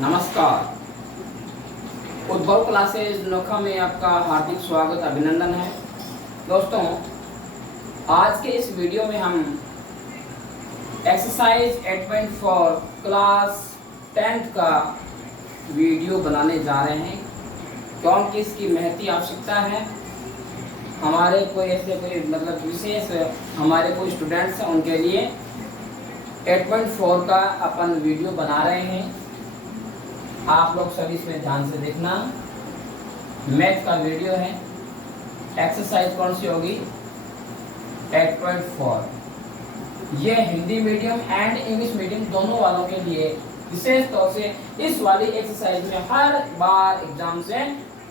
नमस्कार। उद्भव क्लासेज नोखा में आपका हार्दिक स्वागत अभिनंदन है। दोस्तों, आज के इस वीडियो में हम एक्सरसाइज 8.4 क्लास 10th का वीडियो बनाने जा रहे हैं, क्योंकि इसकी महती आवश्यकता है। हमारे कोई ऐसे कोई विशेष हमारे कोई स्टूडेंट्स हैं, उनके लिए 8.4 का अपन वीडियो बना रहे हैं। आप लोग सभी इसमें ध्यान से देखना। मैथ का वीडियो है। एक्सरसाइज कौन सी होगी? 8.4। ये Hindi medium and English medium दोनों वालों के लिए विशेष तौर से इस वाली एक्सरसाइज में हर बार एग्जाम से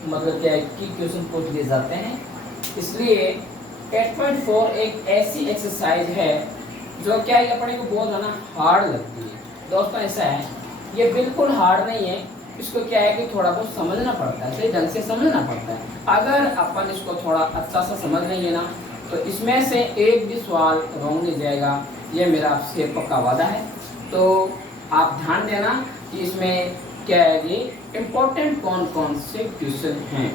क्या है कि क्वेश्चन पूछ लिए जाते हैं। इसलिए 8.4 एक ऐसी एक्सरसाइज है जो क्या है अपने को बहुत ज़्यादा हार्ड लगती है। दोस्तों, ऐसा है, ये बिल्कुल हार्ड नहीं है। इसको क्या है कि थोड़ा बहुत समझना पड़ता है, सही ढंग से समझना पड़ता है। अगर अपन इसको थोड़ा अच्छा सा समझ लेंगे ना, तो इसमें से एक भी सवाल रॉन्ग नहीं जाएगा। ये मेरा आपसे पक्का वादा है। तो आप ध्यान देना कि इसमें क्या है कि इम्पोर्टेंट कौन कौन से क्वेश्चन हैं।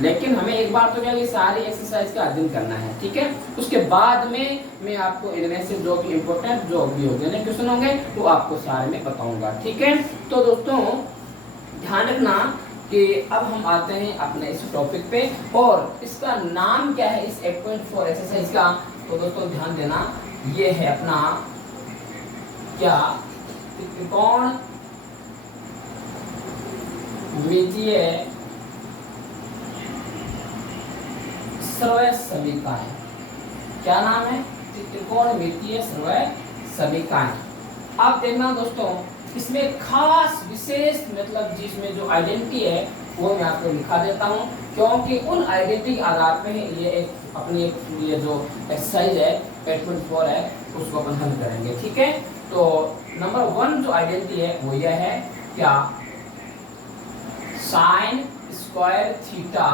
लेकिन हमें एक बार तो क्या है, सारी एक्सरसाइज का अध्ययन करना है, ठीक है। उसके बाद में मैं आपको इनमें से जो भी इम्पोर्टेंट जो भी होंगे क्वेश्चन होंगे वो आपको सारे में बताऊंगा, ठीक है। तो दोस्तों, ध्यान रखना कि अब हम आते हैं अपने इस टॉपिक पे, और इसका नाम क्या है इस 8.4 एक्सरसाइज का। तो दोस्तों ध्यान देना, ये है अपना क्या त्रिकोण मितीय सर्वय समीकरण। क्या नाम है? त्रिकोणमितीय सर्वय समीकरण। आप देखना दोस्तों, इसमें खास विशेष जिसमें जो आइडेंटिटी है वो मैं आपको लिखा देता हूँ, क्योंकि उन आइडेंटिटी के आधार पे ये एक अपनी ये जो एक्सरसाइज है 8.4 है उसको अपन हल करेंगे, ठीक है। तो नंबर 1 जो आइडेंटिटी है वो यह है, क्या? Sign square theta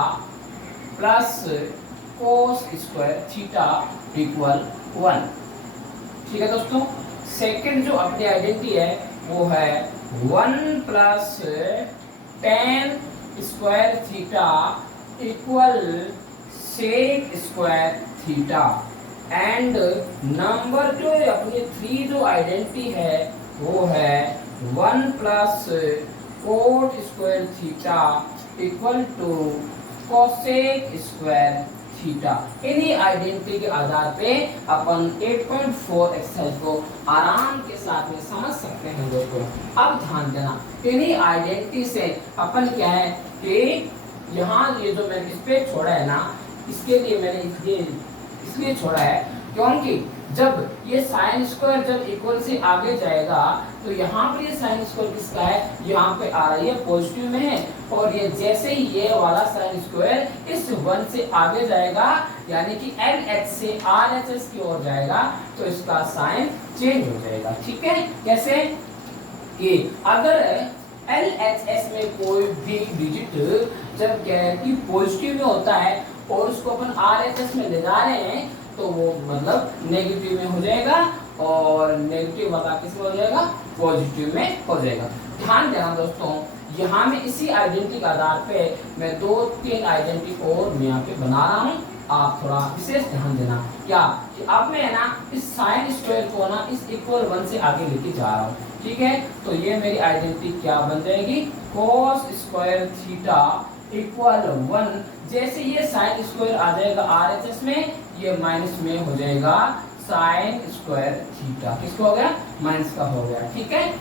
plus cos square theta equal 1, ठीक है दोस्तों। सेकंड जो अपनी आइडेंटिटी है वो है 1 plus tan square theta equal sec square theta. And number जो अपनी 3 जो आइडेंटिटी है वो है 1 plus cot square theta equal to cosec square theta. इन्हीं आइडेंटिटी के आधार पे अपन 8.4 एक्सरसाइज को आराम के साथ में समझ सकते हैं दोस्तों। अब ध्यान देना, इन्हीं आइडेंटिटी से अपन क्या है कि यहाँ ये जो मैंने इस पे छोड़ा है ना, इसके लिए मैंने ये इसलिए छोड़ा है क्योंकि जब ये साइन स्क्वायर जब इक्वल से आगे जाएगा तो यहाँ पर ये साइन स्क्वायर किसका है? यहाँ पे आ रही है पॉजिटिव में है, और ये जैसे ही ये वाला साइन स्क्वायर इस 1 से आगे जाएगा यानी कि LH से RHS की ओर जाएगा तो इसका साइन चेंज हो जाएगा, ठीक है। कैसे कि अगर LHS में कोई भी डिजिट जब क्या है कि पॉजिटिव में होता है और उसको अपन RHS में ले जा रहे हैं तो वो नेगेटिव में हो जाएगा, और नेगेटिव वाला किस में हो जाएगा? पॉजिटिव में हो जाएगा। ध्यान देना दोस्तों, यहाँ में इसी आइडेंटिटी के आधार पे मैं 2-3 आइडेंटिटी और मैं यहाँ पे बना रहा हूँ। आप थोड़ा विशेष ध्यान देना क्या कि अब मैं ना इस साइन स्क्वायर को ना इस इक्वल 1 से आगे लेके जा रहा हूँ, ठीक है। तो ये मेरी आइडेंटिटी क्या बन जाएगी? कोस स्क्वायर थीटा इक्वल 1। जैसे ये साइन स्क्वायर आ जाएगा RHS में, ये माइनस में हो जाएगा साइन स्क्वायर थीटा। किसको हो गया? माइनस का हो गया, ठीक है।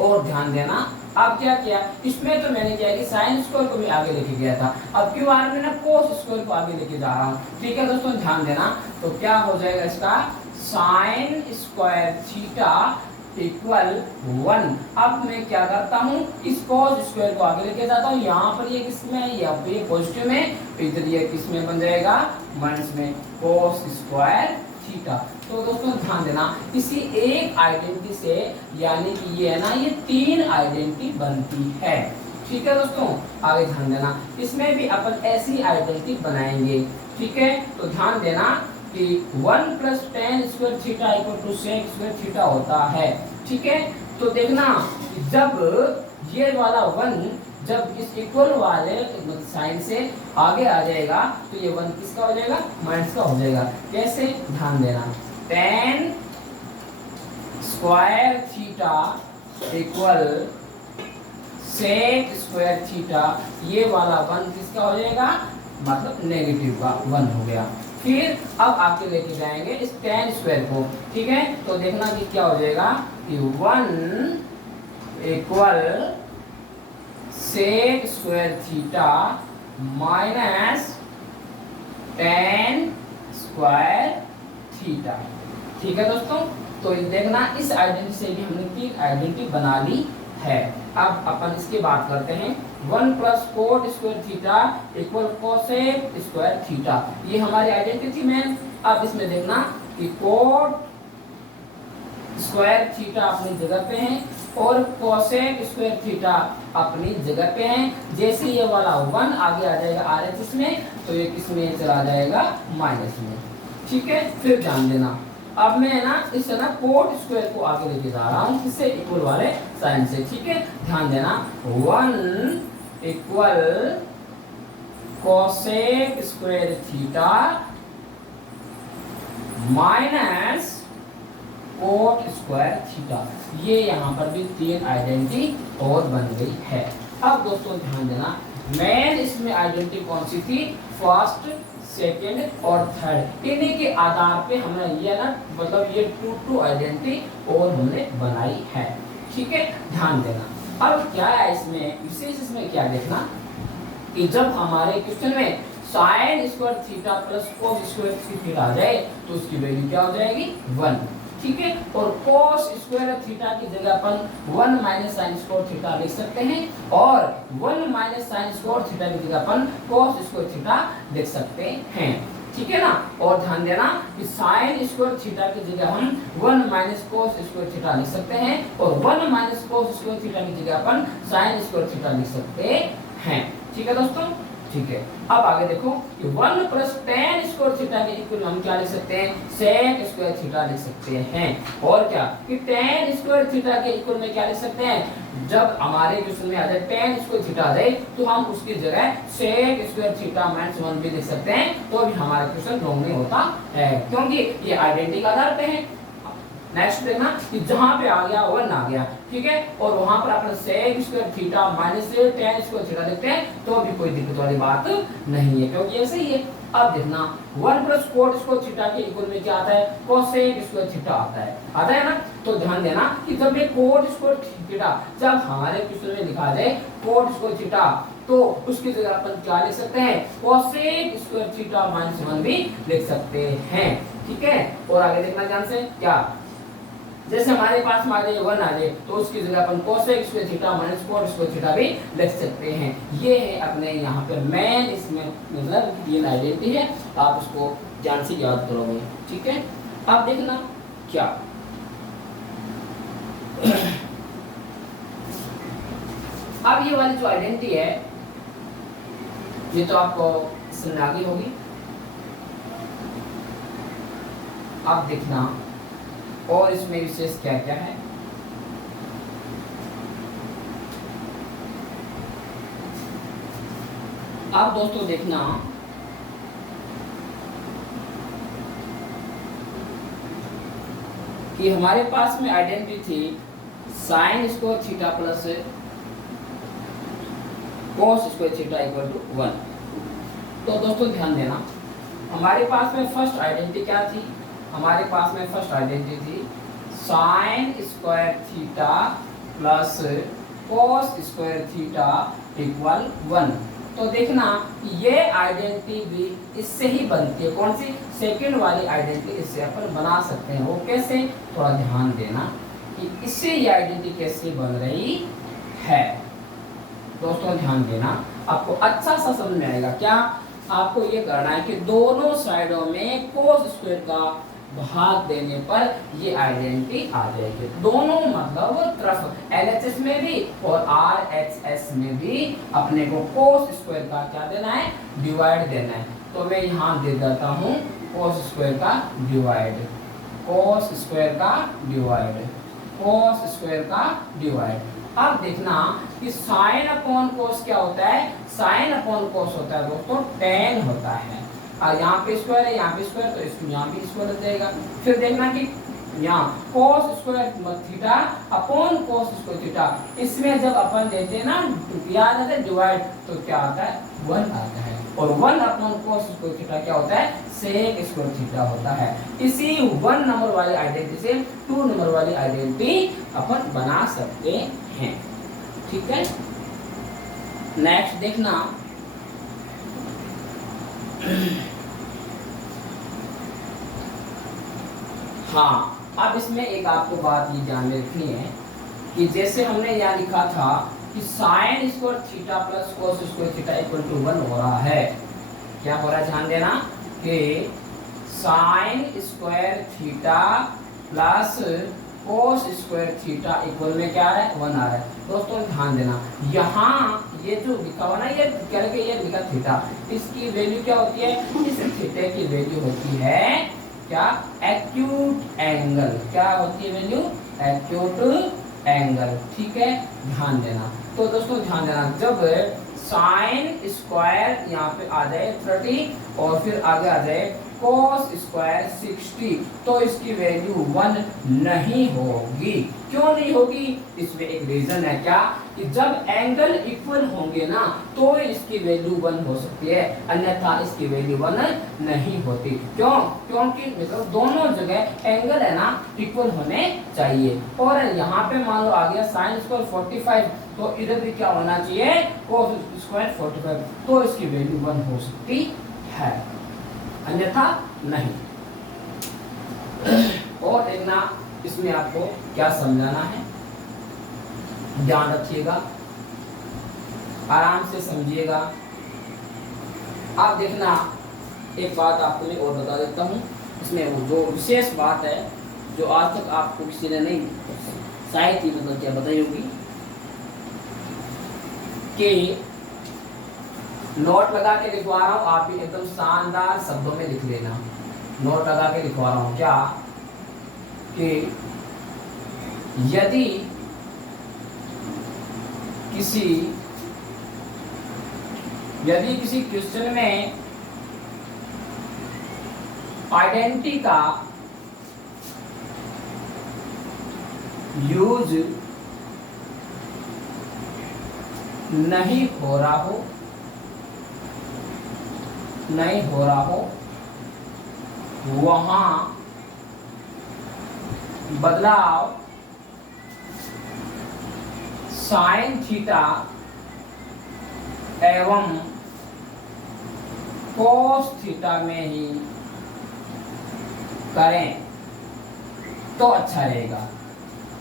और ध्यान देना, अब क्या किया इसमें, तो मैंने क्या कि साइन स्क्वायर को भी आगे लेके गया था, अब की बार में ना कोस स्क्वायर को आगे लेके जा रहा हूँ, ठीक है दोस्तों। ध्यान देना, तो क्या हो जाएगा इसका? Sign square theta equal 1। अब मैं क्या करता हूँ, इस कोस स्क्वायर को आगे लेके जाता हूँ। यहाँ पर ये किसमें है? यहाँ पे ये पॉजिटिव में, इधर ये किसमें बन जाएगा? माइनस में, कोस स्क्वायर थीटा। तो दोस्तों ध्यान देना, इसी एक आइडेंटिटी से यानी कि ये है ना, ये 3 आइडेंटिटी बनती है, ठीक है दोस्तों। आगे ध्यान देना, इसमें भी अपन ऐसी आइडेंटिटी बनाएंगे, ठीक है। तो ध्यान देना कि 1 plus tan square theta equal to sec square theta होता है, ठीक है। तो देखना जब ये वाला 1 जब इस इक्वल वाले साइन से आगे आ जाएगा तो ये 1 किसका हो जाएगा, माइनस का हो जाएगा। कैसे, ध्यान देना, tan square theta equal sec square theta, ये वाला 1 किसका हो जाएगा, मतलब नेगेटिव का 1 हो गया। फिर अब आके लेके जाएंगे इस tan स्क्वायर को, ठीक है। तो देखना कि क्या हो जाएगा कि 1 equal sec square theta minus tan square theta, ठीक है दोस्तों। तो देखना इस आइडेंटिटी से भी हमने तीन आइडेंटिटी बना ली है। अब अपन इसकी बात करते हैं, 1 plus cot square theta equal cosec square theta, ये हमारी आइडेंटिटी में। अब इसमें देखना कि कोट स्क्वायर थीटा अपनी जगह पे है और कोसेक स्क्वायर थीटा अपनी जगह पे है। जैसे ये वाला 1 आगे आ जाएगा RHS में तो ये किस में चला जाएगा, माइनस में, ठीक है। फिर ध्यान देना, अब मैं ना इस ना कोट स्क्वायर को आगे लेके जा रहा हूँ किससे, इक्वल वाले साइन से, ठीक है। ध्यान देना 1 equal cosec square theta minus cot square theta, ये यहाँ पर भी तीन आइडेंटिटी और बन गई है। अब दोस्तों ध्यान देना, मेन इसमें आइडेंटिटी कौन सी थी, फर्स्ट, सेकेंड और थर्ड, इन्हीं के आधार पे हमने ये ना मतलब ये टू आइडेंटिटी और हमने बनाई है, ठीक है। ध्यान देना, अब क्या है इसमें विशेष, इसमें क्या देखना कि जब हमारे क्वेश्चन में sine square theta plus cos square theta आ जाए तो उसकी वैल्यू क्या हो जाएगी, 1, ठीक है। और कोस स्क्वायर थीटा की जगह अपन 1 माइनस साइन स्क्वायर थीटा लिख सकते हैं और 1 माइनस साइन स्क्वायर थीटा की जगह अपन कोस स्क्वायर थीटा लिख सकते हैं, ठीक है ना। और ध्यान देना कि साइन स्क्वायर थीटा की जगह हम 1 माइनस कोस स्क्वायर थीटा लिख सकते हैं और 1 माइनस कोस स्क्वायर थीटा की जगह अपन साइन स्क्वायर थीटा लिख सकते हैं, ठीक है दोस्तों, ठीक है। अब आगे देखो कि 1 प्लस tan स्क्वायर थीटा के इक्वल हम क्या लिख सकते हैं, sec स्क्वायर थीटा लिख सकते हैं। और क्या कि tan स्क्वायर थीटा के इक्वल में क्या लिख सकते हैं, जब हमारे क्वेश्चन में आ जाए tan स्क्वायर थीटा आ जाए तो हम उसकी जगह sec स्क्वायर थीटा माइनस 1 भी लिख सकते हैं, तो भी हमारा क्वेश्चन रॉन्ग नहीं होता है क्योंकि ये आइडेंटिटी के आधार पे है। नेक्स्ट देखना कि जहां पे आ गया 1 आ गया, ठीक है, और वहां पर अपन sec square theta minus tan square theta देखते हैं तो भी कोई दिक्कत वाली बात नहीं है क्योंकि ये सही है। अब देखना 1 प्लस कोट स्क्वायर थीटा के इक्वल में क्या आता है, कोसेक स्क्वायर थीटा आता है ना। तो ध्यान देना कि जब ये कोट स्क्वायर थीटा जब हमारे क्वेश्चन में लिखा जाए कोट स्क्वायर थीटा तो उसकी जगह अपन क्या लिख सकते हैं, कोसेक स्क्वायर थीटा माइनस 1 भी लिख सकते हैं, ठीक है। और आगे देखना ध्यान से, क्या जैसे हमारे पास में आ जाए 1 आ जाए तो उसकी जगह अपन cosec square theta minus cot square theta भी लिख सकते हैं। ये है अपने यहाँ पे मेन इसमें मतलब ये आइडेंटिटी है, आप उसको ध्यान से याद करोगे, ठीक है। अब देखना क्या अब ये वाली जो आइडेंटिटी है ये तो आपको समझ आ गई होगी। अब देखना और इसमें विशेष क्या क्या है, आप दोस्तों देखना कि हमारे पास में आइडेंटिटी थी sine square theta plus cos square theta equal to 1। तो दोस्तों ध्यान देना, हमारे पास में फर्स्ट आइडेंटिटी क्या थी, हमारे पास में फर्स्ट आइडेंटिटी थी sine square theta plus cos square theta equal 1। तो देखना ये आइडेंटिटी भी इससे ही बनती है, कौन सी, सेकंड वाली आइडेंटिटी इससे अपन बना सकते हैं। वो कैसे, थोड़ा ध्यान देना कि इससे ये आइडेंटिटी कैसे बन रही है। दोस्तों ध्यान देना, आपको अच्छा सा समझ में आएगा। क्या आपको ये करना है कि दोनों साइडों में कोस स्क्वायर का भाग देने पर ये आइडेंटिटी आ जाएगी, दोनों मतलब तरफ LHS में भी और RHS में भी अपने को कोस स्क्वायर का क्या देना है, डिवाइड देना है। तो मैं यहाँ दे देता हूँ कोस स्क्वायर का डिवाइड, कोस स्क्वायर का डिवाइड, cos स्क्वायर का डिवाइड। अब देखना कि साइन अपॉन कोस क्या होता है, साइन अपॉन कोस होता है दोस्तों tan होता है। और यहाँ पे स्क्वायर है, यहाँ पे स्क्वायर, तो इसको यहाँ पे स्क्वायर हो जाएगा। फिर देखना कि यहाँ cos square theta upon cos square theta, इसमें जब अपन देते हैं ना याद आता है डिवाइड, तो क्या आता है 1 आता है। और 1 अपॉन cos स्क्वायर थीटा क्या होता है, sec स्क्वायर थीटा होता है। इसी 1 नंबर वाली आइडेंटिटी से 2 नंबर वाली आइडेंटिटी अपन बना सकते हैं। ठीक है, नेक्स्ट देखना, हाँ अब इसमें एक आपको बात ये ध्यान में रखनी है कि जैसे हमने यहाँ लिखा था कि sine square theta plus cos square theta equal to 1 हो रहा है। क्या हो रहा है, ध्यान देना कि sine square theta plus cos square theta equal में क्या है 1 आ रहा है। दोस्तों ध्यान देना, यहाँ ये जो लिखा हुआ ना, ये कह रहे ये लिखा थीटा, इसकी वैल्यू क्या होती है, इस थीटा की वैल्यू होती है क्या, एक्यूट एंगल। क्या होती है वैल्यू, एक्यूट एंगल। ठीक है, ध्यान देना। तो दोस्तों ध्यान देना, जब साइन स्क्वायर यहाँ पे आ जाए 30 और फिर आगे आ जाए cos स्क्वायर 60, तो इसकी वैल्यू 1 नहीं होगी। क्यों नहीं होगी, इसमें एक रीजन है क्या, कि जब एंगल इक्वल होंगे ना तो इसकी वैल्यू 1 हो सकती है, अन्यथा इसकी वैल्यू 1 नहीं होती। क्यों, क्योंकि मतलब दोनों जगह एंगल है ना इक्वल होने चाहिए। और यहाँ पे मान लो आ गया साइन स्क्वायर 45, तो इधर भी क्या होना चाहिए, cos स्क्वायर 45, तो इसकी वैल्यू 1 हो सकती है, अन्यथा नहीं। और देखना इसमें आपको क्या समझाना है, ध्यान रखिएगा, आराम से समझिएगा। आप देखना एक बात आपको मैं और बता देता हूँ, इसमें जो विशेष बात है जो आज तक आपको किसी ने नहीं शायद ही मतलब क्या बताई होगी, कि नोट लगा के लिखवा रहा हूँ, आप एकदम शानदार शब्दों में लिख लेना। नोट लगा के लिखवा रहा हूँ क्या, कि यदि किसी क्वेश्चन में आइडेंटिटी का यूज नहीं हो रहा हो, वहां बदलाव साइन थीटा एवं कोस थीटा में ही करें तो अच्छा रहेगा।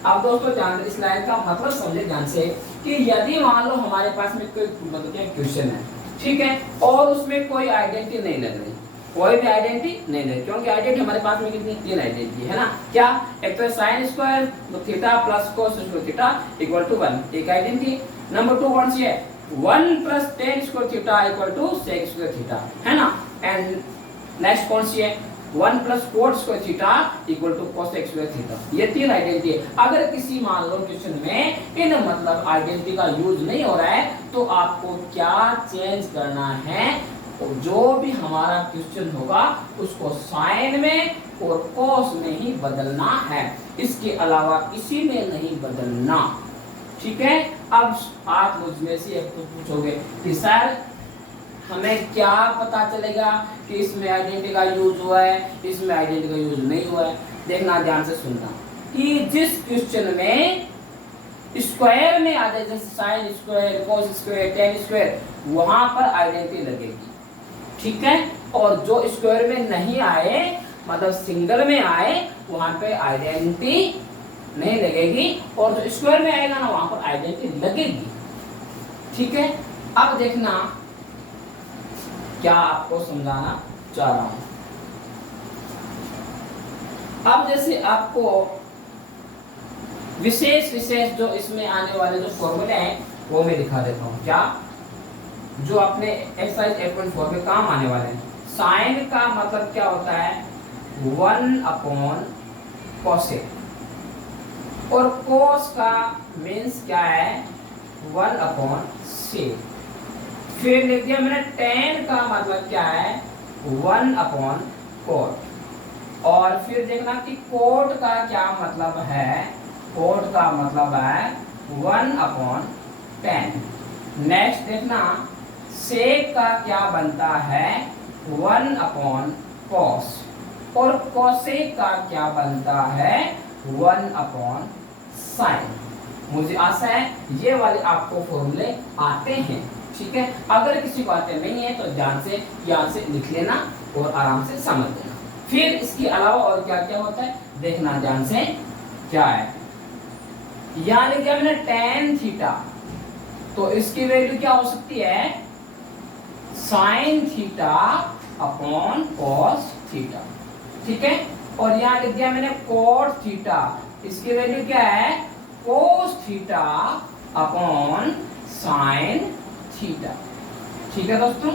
अब दोस्तों ध्यान, इस लाइन का मतलब समझे ध्यान से, कि यदि मान लो हमारे पास में कोई मतलब क्वेश्चन है, ठीक है, और उसमें कोई आइडेंटिटी नहीं लग रही, कोई भी आइडेंटिटी नहीं लगी, क्योंकि आइडेंटिटी हमारे पास में कितनी, 3 आइडेंटिटी है ना। क्या, एक तो sine square theta plus cos square theta equal to 1, एक आइडेंटिटी। नंबर 2 कौन सी है, 1 plus tan square theta equal to sec square theta, है ना। एंड नेक्स्ट कौन सी है, 1 plus cot square theta equal to cosec square theta. ये 3 आइडेंटिटी है। अगर किसी मान लो क्वेश्चन में इन मतलब आइडेंटिटी का यूज नहीं हो रहा है, तो आपको क्या चेंज करना है, जो भी हमारा क्वेश्चन होगा उसको साइन में और कोस में ही बदलना है, इसके अलावा किसी में नहीं बदलना। ठीक है, अब आप मुझमें से एक पूछोगे कि सर हमें क्या पता चलेगा कि इसमें आइडेंटिटी का यूज हुआ है, इसमें आइडेंटिटी का यूज नहीं हुआ है। देखना ध्यान से सुनना, कि जिस क्वेश्चन में स्क्वायर में आ जाए, जैसे sine square, cos square, ten square, वहां पर आइडेंटिटी लगेगी। ठीक है, और जो स्क्वायर में नहीं आए, मतलब सिंगल में आए, वहां पे आइडेंटिटी नहीं लगेगी, और जो स्क्वायर में आएगा ना वहां पर आइडेंटिटी लगेगी। ठीक है, अब देखना क्या आपको समझाना चाह रहा हूं। अब जैसे आपको विशेष जो इसमें आने वाले जो फॉर्मूले हैं वो मैं दिखा देता हूं, क्या, जो अपने एक्सरसाइज 8.4 में काम आने वाले हैं। साइन का मतलब क्या होता है, 1 अपॉन कोसेक, और cos का मीन्स क्या है 1/sec। फिर लिख दिया मैंने tan का मतलब क्या है 1/cot। और फिर देखना कि cot का क्या मतलब है, cot का मतलब है 1/tan। नेक्स्ट देखना sec का क्या बनता है 1/cos। और cosec का क्या बनता है 1/sin। मुझे आशा है ये वाले आपको फॉर्मूले आते हैं, ठीक है। अगर किसी को आते नहीं है तो ध्यान से यहाँ से लिख लेना और आराम से समझ लेना। फिर इसके अलावा और क्या क्या होता है देखना ध्यान से क्या है। यहाँ लिख दिया मैंने tan थीटा, तो इसकी वैल्यू क्या हो सकती है sin theta upon cos theta, ठीक है। और यहाँ लिख दिया मैंने cot थीटा, इसकी वैल्यू क्या है cos theta upon sin theta, ठीक है दोस्तों।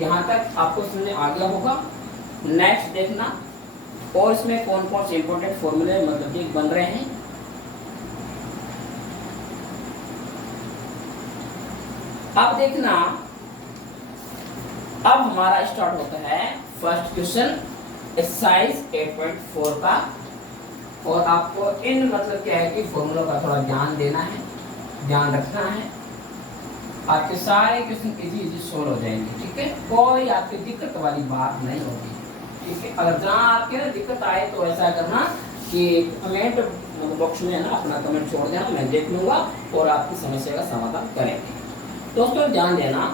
यहाँ तक आपको समझ में आ गया होगा। नेक्स्ट देखना और इसमें कौन कौन से इंपॉर्टेंट फॉर्मूले मतलब कि बन रहे हैं। अब देखना, अब हमारा स्टार्ट होता है फर्स्ट क्वेश्चन एक्सरसाइज 8.4 का। और आपको इन मतलब क्या है कि फॉर्मूलों का थोड़ा ध्यान देना है, ध्यान रखना है। आपके सारे क्वेश्चन इजी सोल्व हो जाएंगे, ठीक है। कोई आपकी दिक्कत वाली बात नहीं होगी, ठीक है। अगर जहाँ आपके ना दिक्कत आए तो ऐसा करना कि कमेंट बॉक्स में है ना अपना कमेंट छोड़ देना, मैं देख लूंगा और आपकी समस्या का समाधान करेंगे। दोस्तों ध्यान देना,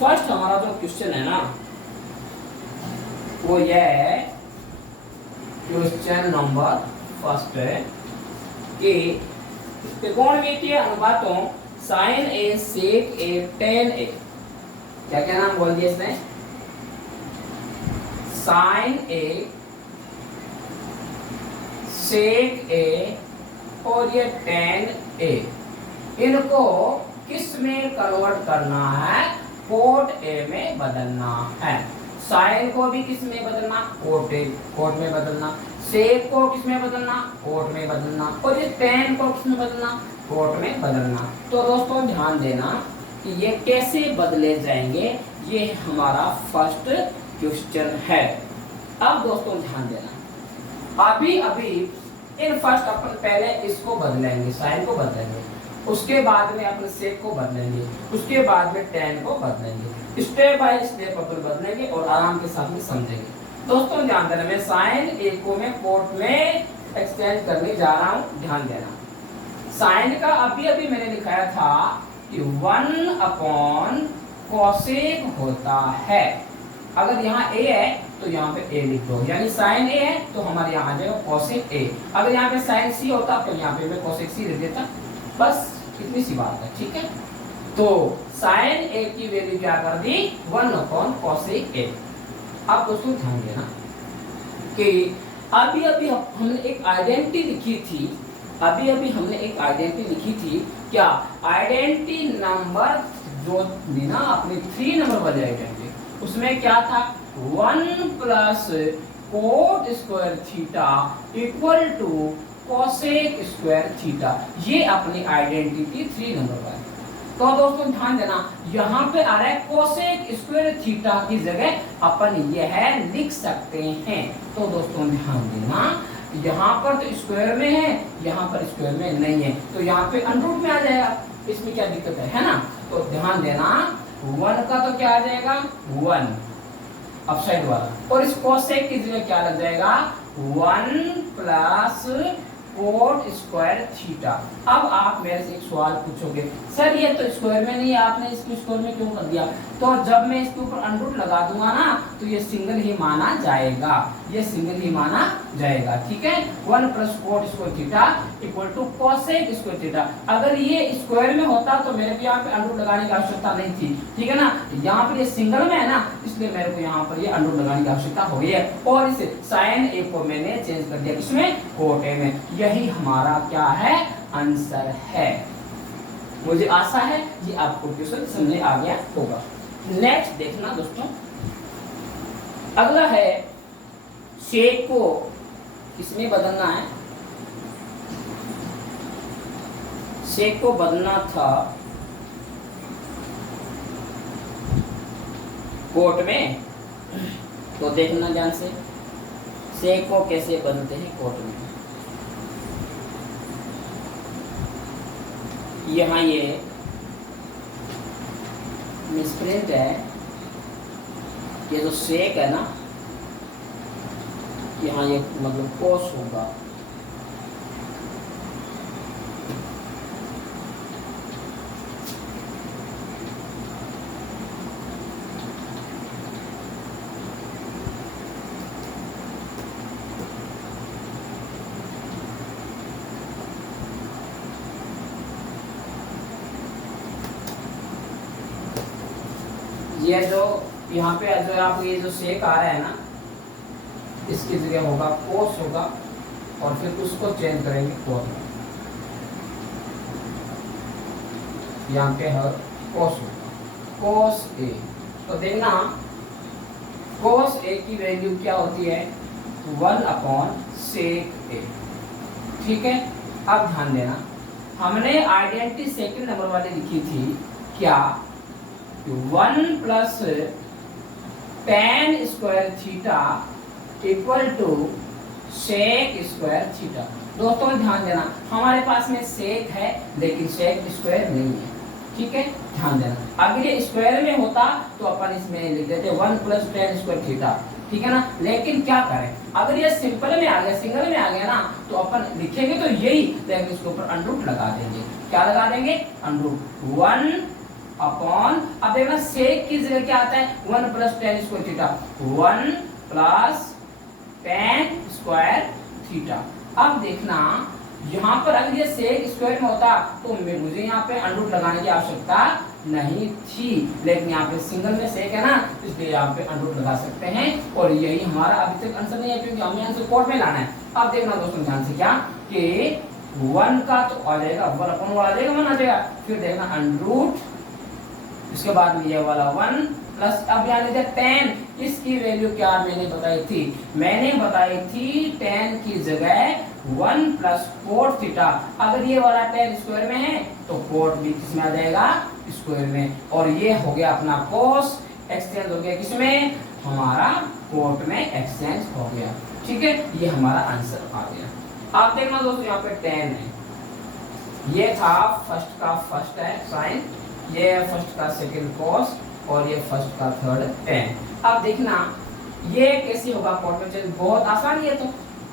फर्स्ट हमारा जो क्वेश्चन है ना वो यह है क्वेश्चन नंबर फर्स्ट है कि त्रिकोणमितीय अनुपातों sin a sec a tan a, क्या क्या नाम बोल दिया इसने sin a sec a और ये tan a, इनको किस में कन्वर्ट करना है cot a में बदलना है। साइन को भी किस में बदलना कोट में बदलना, सेक को किस में बदलना कोट में बदलना, और ये टेन को किस में बदलना कोट में बदलना। तो दोस्तों ध्यान देना कि ये कैसे बदले जाएंगे, ये हमारा फर्स्ट क्वेश्चन है। अब दोस्तों ध्यान देना, अभी अभी इन फर्स्ट अपन पहले इसको बदलेंगे, साइन को बदलेंगे, उसके बाद में अपन सेक को बदलेंगे, उसके बाद में टेन को बदलेंगे, स्टेप बाय स्टेप अपन बदलेंगे और आराम के साथ में समझेंगे। दोस्तों ध्यान देना, मैं साइन ए को मैं कोट में एक्सचेंज करने जा रहा हूं, ध्यान देना। साइन का अभी अभी मैंने दिखाया था कि 1/cosec होता है। अगर यहाँ a है तो यहाँ पे a लिख दो, यानी साइन a है तो हमारे यहाँ आ जाएगा cosec a। अगर यहाँ पे साइन c होता तो यहाँ पे मैं cosec c लिख देता, बस इतनी सी बात है, ठीक है। तो साइन a की वैल्यू क्या कर दी 1/cosec a। अब दोस्तों ध्यान देना कि अभी अभी हमने एक आइडेंटिटी लिखी थी, अभी अभी हमने एक आइडेंटिटी लिखी थी, क्या आइडेंटिटी नंबर जो दी ना अपनी 3 नंबर वाली आइडेंटिटी, उसमें क्या था 1 plus cot square theta equal to cosec square theta, ये अपनी आइडेंटिटी 3 नंबर पर है। तो दोस्तों ध्यान देना, यहाँ पे आ रहा है कोसेक स्क्वायर थीटा की जगह अपन यह लिख सकते हैं। तो दोस्तों ध्यान देना, यहाँ पर तो स्क्वायर में है, यहाँ पर स्क्वायर में नहीं है, तो यहाँ पे अंडररूट में आ जाएगा, इसमें क्या दिक्कत है ना। तो ध्यान देना 1 का तो क्या आ जाएगा 1 अपसाइड वाला, और इस कोसेक की जगह क्या लग जाएगा 1 प्लस कोट स्क्वायर थीटा। अब आप मेरे से एक सवाल पूछोगे, सर ये तो स्क्वायर में नहीं है, आपने इसको स्क्वायर में क्यों कर दिया? तो जब मैं इसके ऊपर अंडररूट लगा दूंगा ना तो ये सिंगल ही माना जाएगा, ये सिंगल ही माना जाएगा, ठीक है। 1 plus cot square theta equal to cosec square theta. अगर ये स्क्वायर में होता तो मेरे को यहाँ पे अंडररूट लगाने की आवश्यकता नहीं थी, ठीक है ना। यहाँ पर ये सिंगल में है ना, इसलिए मेरे को यहाँ पर ये अंडररूट लगाने की आवश्यकता हो गई है, और इस साइन ए को मैंने चेंज कर दिया किसमें कोट ए में। यही हमारा क्या है आंसर है। मुझे आशा है ये आपको क्वेश्चन समझ में आ गया होगा। नेक्स्ट देखना दोस्तों, अगला है सेक को किसमें बदलना है, सेक को बदलना था कोट में, तो देखना ध्यान से सेक को कैसे बदलते हैं कोट में। यहाँ ये मिसप्रिंट है, ये जो सेक है ना, यहाँ ये मतलब कोस होगा। ये जो यहाँ पे जो आप ये जो सेक आ रहा है ना, इसकी जगह होगा कोस होगा, और फिर उसको चेंज करेंगे कोस में। यहाँ पे है कोस होगा, कोस ए। तो देखना कोस ए की वैल्यू क्या होती है, 1/sec ए। ठीक है, अब ध्यान देना, हमने आइडेंटिटी सेकंड नंबर वाली लिखी थी क्या, 1 + tan square theta equal to sec square theta. दोस्तों ध्यान देना, हमारे पास में sec है लेकिन sec स्क्वायर नहीं है। ठीक है, ध्यान देना, अगर ये स्क्वायर में होता तो अपन इसमें लिख देते 1 + tan स्क्वायर थीटा। ठीक है ना, लेकिन क्या करें, अगर ये सिंपल में आ गया, सिंगल में आ गया ना, तो अपन लिखेंगे तो यही, लेकिन इसके ऊपर अंडरूट लगा देंगे। क्या लगा देंगे, अंडरूट 1 अपॉन, अब देखना सेक की जगह क्या आता है, 1 + tan square theta, 1 + tan square theta. अब देखना यहाँ पर अगर ये सेक स्क्वायर में होता तो मुझे यहाँ पे अंडरूट लगाने की आवश्यकता नहीं थी, लेकिन यहाँ पे सिंगल में सेक है ना, इसलिए यहाँ पे अंडरूट लगा सकते हैं, और यही हमारा अभी तक आंसर नहीं है, क्योंकि हमें आंसर कोड में लाना है। अब देखना दोस्तों ध्यान से, क्या कि 1 का तो आ जाएगा 1/1 आ जाएगा, 1 आ जाएगा, फिर देखना अंडरूट, इसके बाद में ये वाला 1 प्लस, अब यहाँ लिखते tan, इसकी वैल्यू क्या मैंने बताई थी, मैंने बताई थी tan की जगह 1 + cot थीटा। अगर ये वाला tan स्क्वायर में है तो cot भी किसमें आ जाएगा, स्क्वायर में, और ये हो गया अपना cos, एक्सचेंज हो गया किसमें, हमारा cot में एक्सचेंज हो गया। ठीक है, ये हमारा आंसर आ गया। आप देखना दोस्तों यहाँ पे tan है, ये था फर्स्ट का फर्स्ट है साइन, ये फर्स्ट का सेकंड cos, और ये फर्स्ट का थर्ड tan। अब देखना ये कैसे होगा कोट में चेंज, बहुत आसान है। तो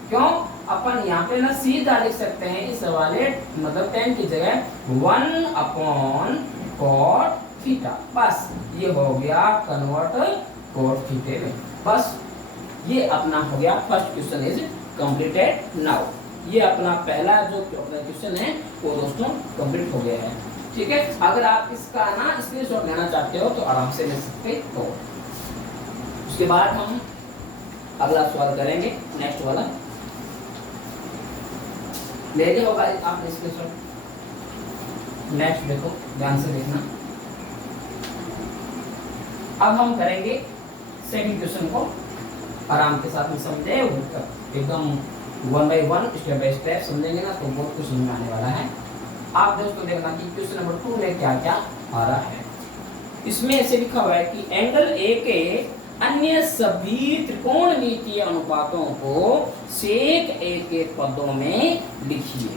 क्यों, अपन यहाँ पे ना सीधा लिख सकते हैं इस वाले, मतलब tan की जगह 1/cot थीटा, बस ये हो गया कन्वर्ट cot थीटे में। बस ये अपना हो गया first question is completed now. ये अपना पहला जो क्वेश्चन है वो दोस्तों कंप्लीट हो गया है। ठीक है, अगर आप इसका ना स्क्रीनशॉट लेना चाहते हो तो आराम से ले सकते हो। उसके बाद हम अगला सवाल करेंगे, नेक्स्ट वाला ले लिया होगा आपने स्क्रीनशॉट। नेक्स्ट देखो, ध्यान से देखना। अब हम करेंगे सेकंड क्वेश्चन को, आराम के साथ में समझे, एकदम 1 by 1 स्टेप बाय स्टेप समझेंगे ना तो बहुत कुछ समझ में आने वाला है। आप दोस्तों देखना कि क्वेश्चन नंबर 2 में क्या क्या आ रहा है। इसमें ऐसे लिखा हुआ है कि एंगल ए के अन्य सभी त्रिकोणमितीय अनुपातों को सेक ए के पदों में लिखिए।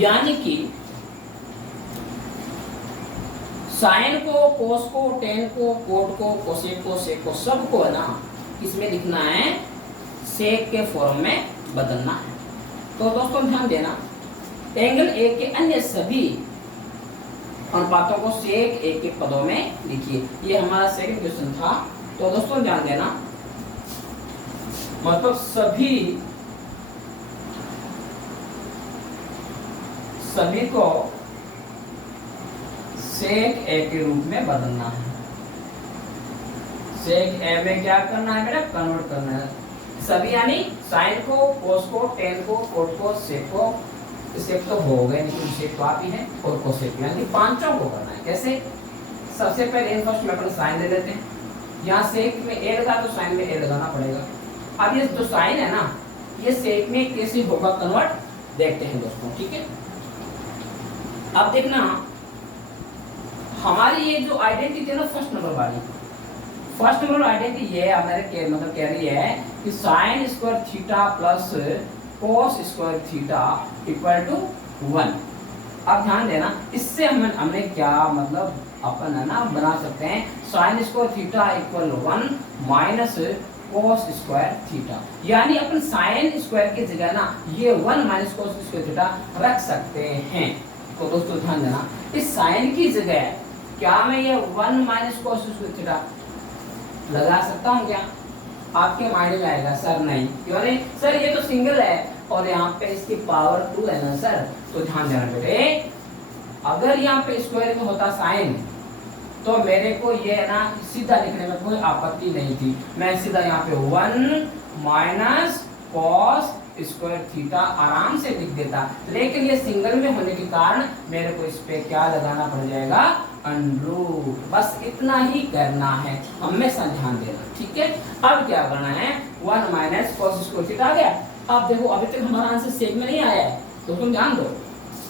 यानी कि साइन को, कोस को, टेन को, कोट को, कोसेक को, सेक को, सबको है ना इसमें लिखना है, सेक के फॉर्म में बदलना है। तो दोस्तों ध्यान देना, एंगल ए के अन्य सभी अनुपातों को सेक ए के पदों में लिखिए। ये हमारा सेकंड क्वेश्चन था। तो दोस्तों ध्यान देना, मतलब सभी को सेक ए के रूप में बदलना है। सेक ए में क्या करना है बेटा, कन्वर्ट करना है सभी, यानी साइन को, कोस को, टेन को, कोट को, सेक को, सेक तो हो गए लेकिन सेक तो आप ही है, और कोसेक, यानी पांचों को करना है। कैसे, सबसे पहले इन फर्स्ट में अपन साइन ले लेते हैं, यहाँ सेक में ए लगा तो साइन में ए लगाना पड़ेगा। अब ये जो साइन है ना, ये सेक में कैसे होगा कन्वर्ट, देखते हैं दोस्तों। ठीक है, अब देखना हमारी ये जो आइडेंटिटी है ना फर्स्ट नंबर वाली, फर्स्ट नंबर आइडेंटिटी ये हमारे मतलब कह रही है कि sine square theta plus cos square theta equal to 1। अब ध्यान देना, इससे हमने क्या मतलब अपन है ना बना सकते हैं sign square theta equal 1 minus cos square theta, यानी अपन साइन स्क्वायर की जगह ना ये 1 माइनस कोस स्क्वायर थीटा रख सकते हैं। तो दोस्तों ध्यान देना, इस साइन की जगह क्या मैं ये 1 माइनस कोस स्क्वायर थीटा लगा सकता हूँ क्या? आपके माइंड में आएगा सर नहीं, क्यों नहीं सर, ये तो सिंगल है और यहाँ पे इसकी पावर 2 है ना सर। तो ध्यान देना बेटे, अगर यहाँ पे स्क्वायर में होता साइन तो मेरे को ये ना सीधा लिखने में कोई आपत्ति नहीं थी, मैं सीधा यहाँ पे 1 माइनस कॉस स्क्वायर थीटा आराम से लिख देता, लेकिन ये सिंगल में होने के कारण मेरे को इस पे क्या लगाना पड़ जाएगा, अंडररूट। बस इतना ही करना है, हमेशा ध्यान देना, ठीक है। अब क्या करना है, 1 माइनस कॉस स्क्वायर थीटा आ गया। अब देखो अभी तक हमारा आंसर शेप में नहीं आया है, तो तुम ध्यान दो।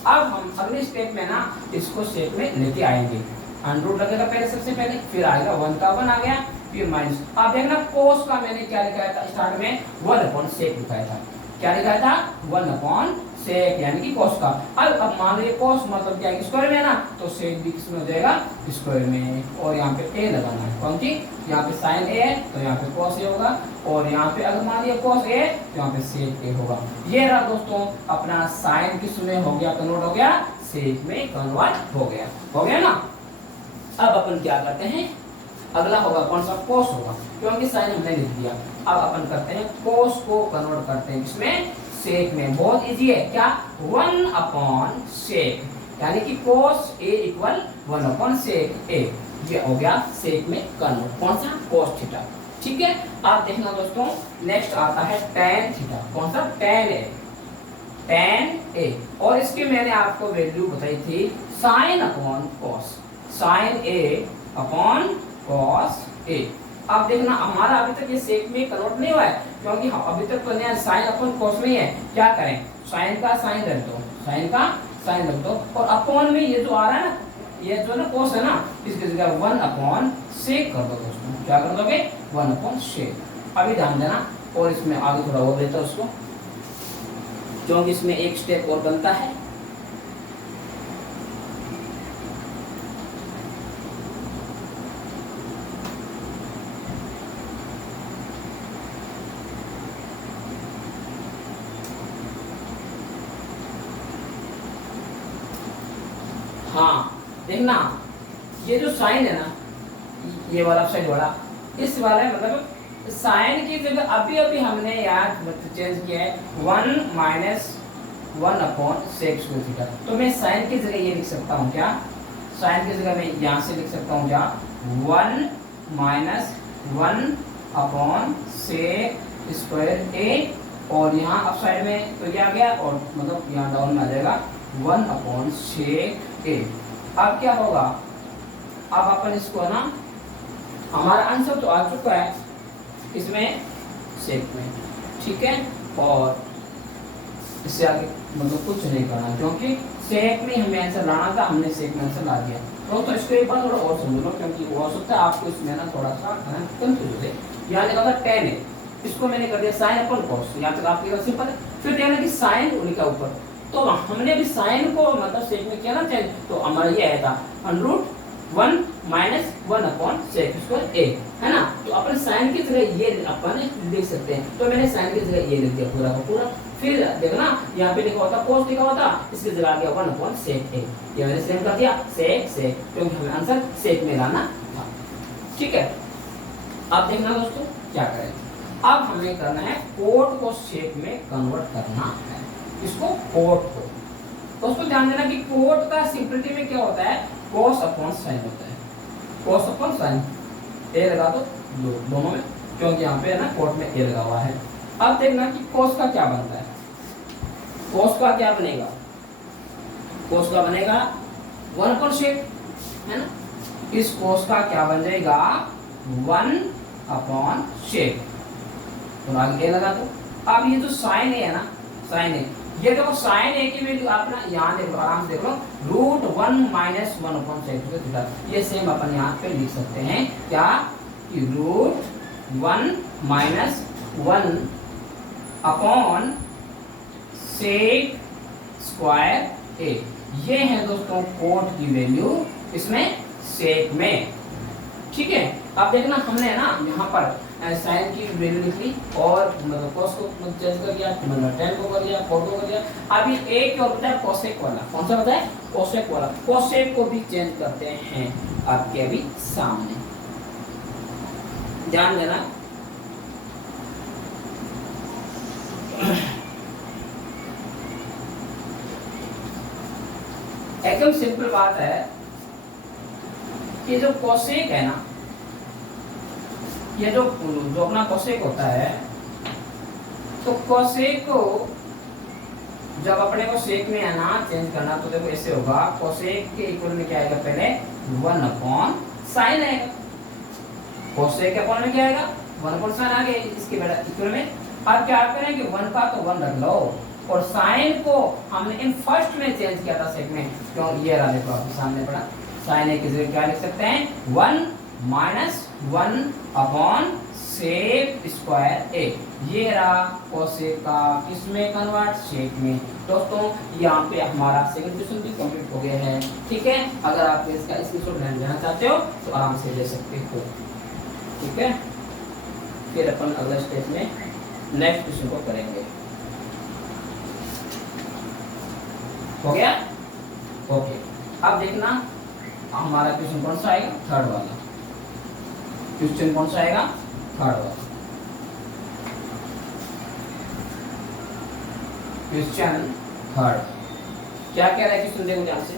अब हम अगले स्टेप में ना इसको शेप में लेके आएंगे, अंडररूट लगेगा पहले, सबसे पहले, फिर आएगा 1 का 1 आ गया, फिर माइनस। अब देखना कोस का मैंने क्या लिखा था स्टार्ट में, 1/sec लिखा था। क्या लिखा था, 1/sec यानी कि कोस का। अब मान लीजिए कोस मतलब क्या है, स्क्वायर में है ना, तो सेक भी किसमें हो जाएगा, स्क्वायर में। और यहाँ पे ए लगाना है, कौन सी, यहाँ पे साइन ए है तो यहाँ पे कोस ए होगा, और यहाँ पे अगर मान लिया कोस ए तो यहाँ पे सेक ए होगा। ये रहा दोस्तों अपना साइन किसमें हो गया, कन्वर्ट हो गया, सेक में कन्वर्ट हो गया ना। अब अपन क्या करते हैं, अगला होगा कौन सा, कोस होगा, क्योंकि साइन हमने लिख दिया। अब अपन करते हैं कोस को कन्वर्ट करते हैं इसमें, सेक में। बहुत इजी है, क्या, 1/sec यानी कि कोस ए इक्वल 1/sec ए, ये हो गया सेक में कन्वर्ट, कौन सा, कोस थीटा, ठीक है। आप देखना दोस्तों नेक्स्ट आता है tan थीटा, कौन सा, tan ए, और इसकी मैंने आपको वैल्यू बताई थी sin upon cos, sin a upon cos A. अब देखना हमारा अभी तक ये सेक में कन्वर्ट नहीं हुआ है, क्योंकि अभी तक तो नया साइन अपॉन कॉस में ही है। क्या करें, साइन का साइन रख दो, साइन का साइन रख दो, और अपॉन में ये जो आ रहा है ना, ये जो ना कोस है ना, इसकी जगह 1/sec कर दो दोस्तों। क्या कर दोगे, 1/sec। अभी ध्यान देना, और इसमें आगे थोड़ा और देता उसको, क्योंकि इसमें एक स्टेप और बनता है। हाँ देखना, ये जो साइन है ना, ये वाला साइड वाला, इस वाला मतलब साइन की जगह अभी अभी हमने यार चेंज किया है 1 माइनस 1/sec स्क्वायर थीटा। तो मैं साइन की जगह ये लिख सकता हूँ क्या, साइन की जगह मैं यहाँ से लिख सकता हूँ क्या, 1 माइनस 1/sec स्क्वायर ए, और यहाँ अप साइड में तो ये आ गया, और मतलब यहाँ डाउन में आ जाएगा 1/sec ए। अब क्या होगा, अब अपन इसको ना, हमारा आंसर तो आ चुका है इसमें सेक में, ठीक है। और इससे आगे मतलब कुछ नहीं करना, क्योंकि सेक में हमें आंसर लाना था, हमने सेक में आंसर ला दिया। तो इसको एक बार थोड़ा और समझ लो, क्योंकि हो सकता है आपको इसमें ना थोड़ा सा कंफ्यूज है। यहाँ लिखा था tan है, इसको मैंने कर दिया साइन अपॉन कॉस, यहाँ तक आपके सिंपल है। फिर देखना कि साइन उन्हीं का ऊपर, तो हमने भी साइन को मतलब सेक में किया ना चेंज, तो हमारा ये आया था √1 माइनस 1/sec स्क्वायर ए, है ना। तो अपन साइन की जगह ये अपन लिख सकते हैं, तो मैंने साइन की जगह ये लिख दिया पूरा का पूरा। फिर देखना यहाँ पे लिखा होता कोस लिखा होता, इसकी जगह आ गया 1/sec ए, ये मैंने सेम कर दिया सेक, क्योंकि हमें आंसर सेक में लाना था, ठीक है। अब देखना दोस्तों क्या करें, अब हमें करना है कोड को सेक में कन्वर्ट करना है, इसको कोड को। दोस्तों ध्यान देना कि कोड का सिंपलिटी में क्या होता है, cos अपॉन साइन होता है, cos अपॉन साइन। ए लगा दो दोनों में, क्योंकि यहाँ पे है ना कोड में ए लगा हुआ है। अब देखना कि cos का क्या बनता है, cos का क्या बनेगा, cos का बनेगा 1/sec, है ना। इस cos का क्या बन जाएगा, 1/sec, तो आगे ए लगा दो। अब ये जो साइन है ना, साइन है ये देखो साइन ए की वैल्यू आप ना यहाँ देख लो, आराम से देख लो, √1 - 1/sec²θ। ये सेम अपन यहाँ पे लिख सकते हैं क्या कि √1 - 1/sec²a। ये है दोस्तों कोट की वैल्यू इसमें सेक में। ठीक है, अब देखना हमने ना यहाँ पर साइन की वैल्यू लिख ली और मतलब cos को चेंज कर दिया, मतलब tan को कर दिया, cos को कर दिया। अभी एक और बचा कोसेक वाला। कौन सा बचा है? कोसेक वाला। कोसेक को भी चेंज करते हैं आपके अभी सामने, ध्यान देना। एकदम सिंपल बात है कि जो कोसेक है ना, ये जो अपना कोसेक होता है, तो कोसेक को जब अपने को सेक में आना चेंज करना तो देखो ऐसे होगा, कोसेक के इक्वल में क्या आएगा, पहले 1/sin आएगा। कोसेक के इक्वल में क्या आएगा, 1/sin आ गया इसके इक्वल में। अब क्या करें कि 1 का तो 1 रख लो और साइन को हमने इन फर्स्ट में चेंज किया था सेक में, क्यों ये रहा देखो आपके सामने पड़ा। साइन ए की जगह क्या लिख सकते हैं, 1 - 1/sec²a। ये रहा कोसेक का किसमें कन्वर्ट, सेक में। दोस्तों यहाँ पे हमारा सेकंड क्वेश्चन भी कंप्लीट हो गया है। ठीक है, अगर आप इसका स्क्रीनशॉट लेना चाहते हो तो आराम से ले सकते हो। ठीक है, फिर अपन अगले स्टेप में नेक्स्ट क्वेश्चन को करेंगे। हो गया? ओके, अब देखना हमारा क्वेश्चन कौन सा आएगा, थर्ड वाला। क्वेश्चन कौन सा आएगा, थर्ड वाला। क्वेश्चन थर्ड क्या कह रहा है क्वेश्चन, देखो ध्यान से,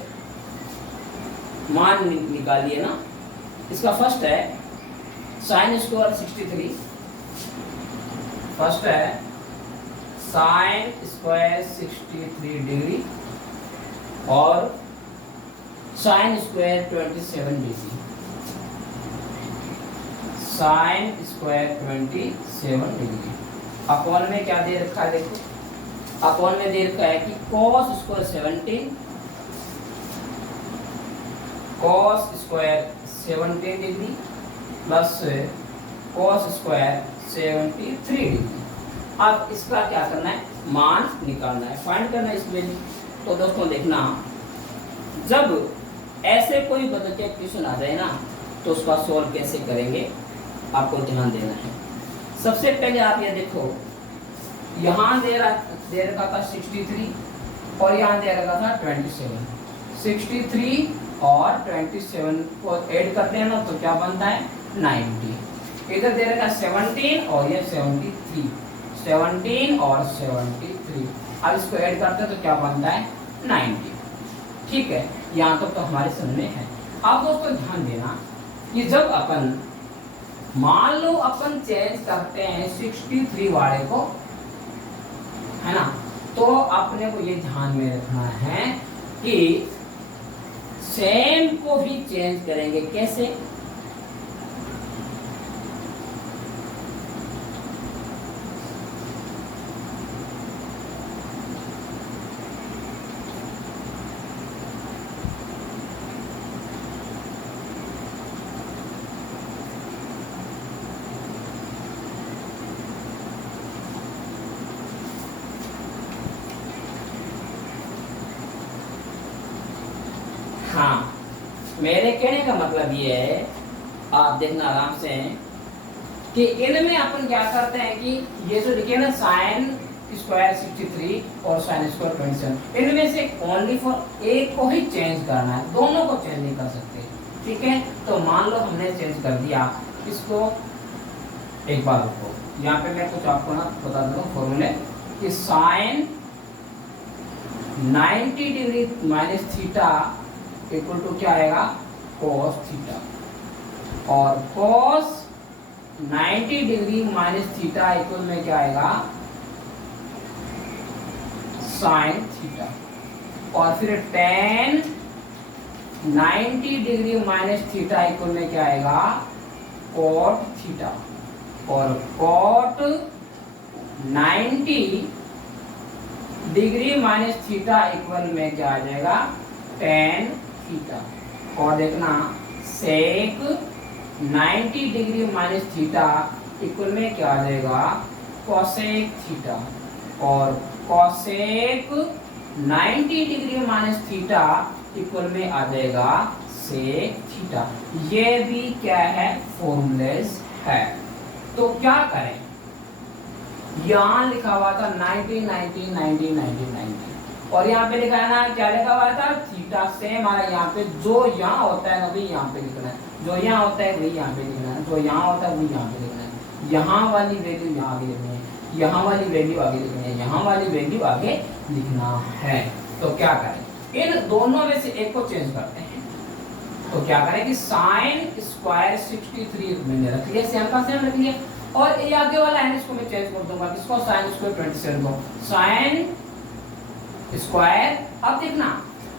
मान निकालिए ना। इसका फर्स्ट है sin² 63, फर्स्ट है sin² 63 डिग्री और sin² 27 degree. sin² 27 degree upon में क्या दे रखा है, देखो अपॉन में दे रखा है कि cos² 17 degree plus cos² 73 degree. अब इसका क्या करना है, मान निकालना है, फाइंड करना है इसमें। तो दोस्तों देखना, जब ऐसे कोई बदल के क्वेश्चन आ जाए ना तो उसका सॉल्व कैसे करेंगे आपको ध्यान देना है। सबसे पहले आप ये देखो, यहाँ दे रखा था 63 और यहाँ दे रखा था 27। 63 और 27 को ऐड करते हैं ना तो क्या बनता है, 90। इधर दे रखा 17 और ये 73, 17 और 73। अब इसको ऐड करते हैं तो क्या बनता है, 90। ठीक है, यहाँ तक तो हमारे समझ में है। अब दोस्तों ध्यान देना, ये जब अपन मान लो अपन चेंज करते हैं 63 वाले को, है ना, तो अपने को ये ध्यान में रखना है कि सेम को भी चेंज करेंगे। कैसे, हाँ, मेरे कहने का मतलब ये है, आप देखना आराम से कि इनमें अपन क्या करते हैं कि ये जो लिखे ना sin² 63 और sin² 27, इनमें से ओनली फॉर एक को ही चेंज करना है, दोनों को चेंज नहीं कर सकते। ठीक है, तो मान लो हमने चेंज कर दिया इसको। एक बार रुको, यहाँ पे मैं कुछ आपको ना बता देता हूँ फॉर्मूले कि sin 90 degree minus theta equal to क्या आएगा, cos थीटा, और cos 90 degree minus theta equal में क्या आएगा, sin थीटा, और फिर tan 90 degree minus theta equal में क्या आएगा, cot थीटा, और cot 90 degree minus theta equal में क्या आ जाएगा, टेन थीटा। और देखना sec 90 degree minus theta equal में क्या आ जाएगा, कोसेक थीटा। और cosec 90 degree minus theta equal में आ जाएगा सेक थीटा। ये भी क्या है, फॉर्मूलेस है। तो क्या करें, यहाँ लिखा हुआ था 90 90 90 90 90 और यहाँ पे लिखा है ना, क्या लिखा हुआ था, थीटा सेम हमारा यहाँ पे जो यहाँ होता है ना वही यहाँ पे लिखना है, जो यहाँ होता है वही यहाँ पे लिखना है, जो यहाँ होता है वही यहाँ पे लिखना है। यहाँ वाली वैल्यू यहाँ आगे लिखनी है, यहाँ वाली वैल्यू आगे लिखनी है, यहाँ वाली वैल्यू आगे लिखना है। तो क्या करें, इन दोनों में से एक को चेंज करते हैं। तो क्या करें कि साइन स्क्वायर 63 मैंने रख लिया, सेम का सेम रख लिया। और ये आगे वाला है इसको मैं चेंज कर दूंगा, किसको, साइन स्क्वायर 27 को साइन स्क्वायर। अब देखना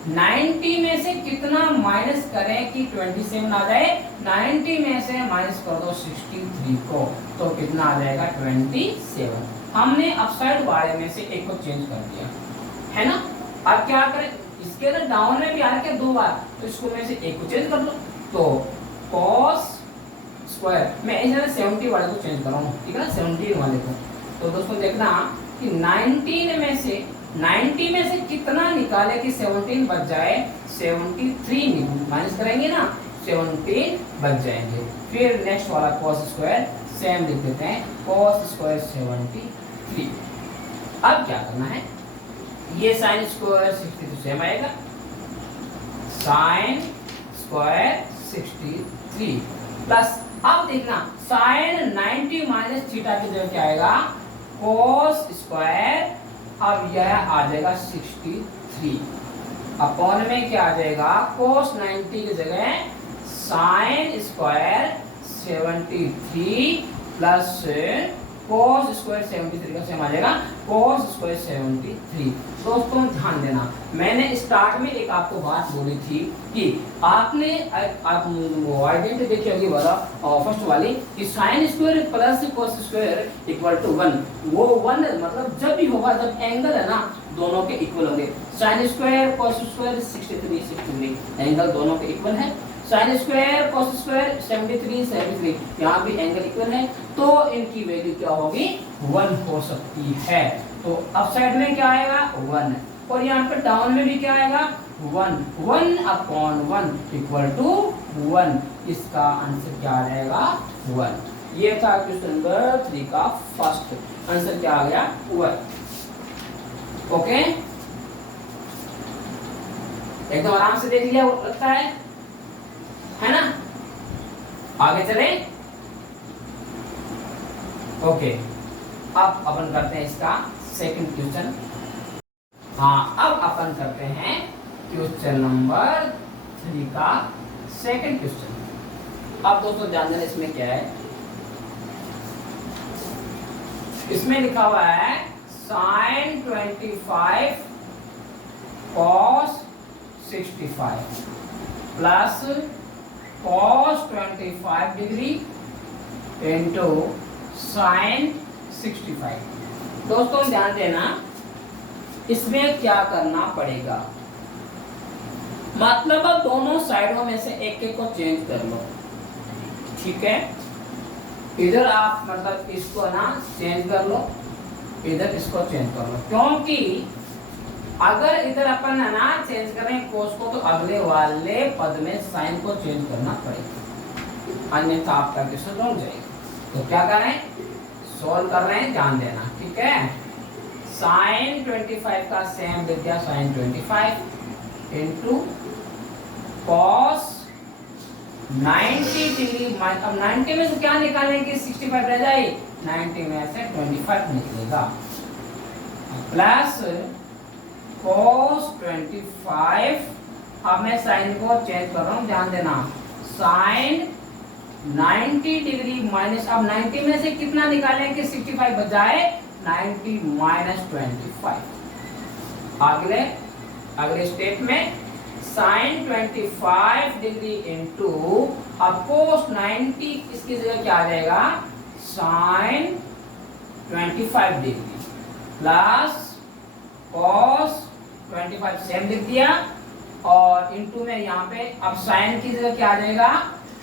90 में से कितना माइनस करें कि 27 आ जाए, 90 में से माइनस कर दो 63 को, तो कितना आ जाएगा 27। हमने अपसाइड वाले में से एक को चेंज कर दिया है ना। अब क्या करें, इसके अंदर डाउन में भी आ रहा है 2 बार, तो इसको में से एक को चेंज कर लो। तो cos स्क्वायर मैं इस 70 वाले को चेंज कर रहा हूँ, ठीक है ना, 70 वाले को। तो दोस्तों देखना कि 90 में से कितना निकाले कि 17 बच जाए, 73 माइनस करेंगे ना, 17 बच जाएंगे। फिर नेक्स्ट वाला cos स्क्वायर सेम लिख देते हैं, cos स्क्वायर 73। अब क्या करना है, ये साइन स्क्वायर 63 सेम आएगा, साइन स्क्वायर 63 प्लस, अब देखना साइन 90 माइनस थीटा की जगह क्या आएगा, cos स्क्वायर, अब यह आ जाएगा 63 अपॉन में क्या आ जाएगा, cos 90 की जगह sine square 73 plus cos square 73 का सेम आ जाएगा cos स्क्वायर 73। दोस्तों ध्यान देना, मैंने स्टार्ट में एक आपको बात बोली थी कि आपने आप वो आइडेंटिटी देखी होगी वाला फर्स्ट वाली कि sine square plus cos square equal to 1। वो 1 मतलब जब भी होगा जब एंगल है ना दोनों के इक्वल होंगे। Sine square cos square 63 angle दोनों के इक्वल है, साइन स्क्वायर cos स्क्वायर 73 यहाँ भी एंगल इक्वल है, तो इनकी वैल्यू क्या होगी, 1 हो सकती है। तो अप साइड में क्या आएगा 1 और यहाँ पर डाउन में भी क्या आएगा 1 अपॉन 1 इक्वल टू 1। इसका आंसर क्या आ जाएगा 1। ये था क्वेश्चन नंबर 3 का फर्स्ट आंसर, क्या आ गया 1। ओके, एकदम आराम से देख लिया लगता है ना। आगे चले, ओके, अब अपन करते हैं इसका सेकंड क्वेश्चन। हाँ, अब अपन करते हैं क्वेश्चन नंबर 3 का सेकंड क्वेश्चन। अब दोस्तों ध्यान देना, इसमें क्या है, इसमें लिखा हुआ है sine 25 cos 65 plus cos 25 degree into sine 65। दोस्तों ध्यान देना, इसमें क्या करना पड़ेगा, मतलब अब दोनों साइडों में से एक एक को चेंज कर लो, ठीक है। इधर आप मतलब इसको ना चेंज कर लो, इधर इसको चेंज कर लो, क्योंकि अगर इधर अपन है ना चेंज करें कोस को तो अगले वाले पद में साइन को चेंज करना पड़ेगा, अन्यथा आपका क्वेश्चन रॉन्ग जाएगा। तो क्या करें, सॉल्व कर रहे हैं, ध्यान देना, ठीक है। साइन 25 का सेम लिख दिया, साइन 25 इंटू कॉस 90 डिग्री। अब 90 में से क्या निकालेंगे, 65 रह जाए, 90 में से 25 निकलेगा, प्लस cos 25। अब मैं साइन को चेंज कर रहा हूं, ध्यान देना, साइन 90 डिग्री माइनस, अब 90 में से कितना निकालेंगे, 65 बजाय 90 माइनस 25। अगले स्टेप में साइन 25 डिग्री इंटू, अब cos 90 इसकी जगह क्या आ जाएगा, sine 25 degree plus cos 25 same लिख दिया, और इनटू में यहाँ पे अब साइन की जगह क्या आ जाएगा,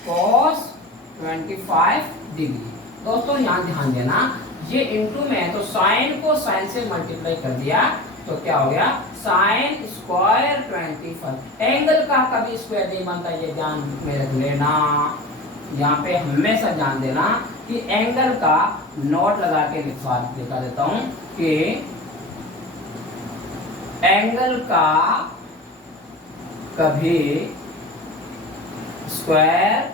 cos 25 डिग्री। दोस्तों यहाँ ध्यान देना, ये इनटू में है तो साइन को साइन से मल्टीप्लाई कर दिया तो क्या हो गया, साइन स्क्वायर 25। एंगल का कभी स्क्वायर नहीं बनता, ये ध्यान में रख लेना। यहाँ पे हमेशा ध्यान देना कि एंगल का नोट लगा के दिखा देता हूं कि एंगल का कभी स्क्वायर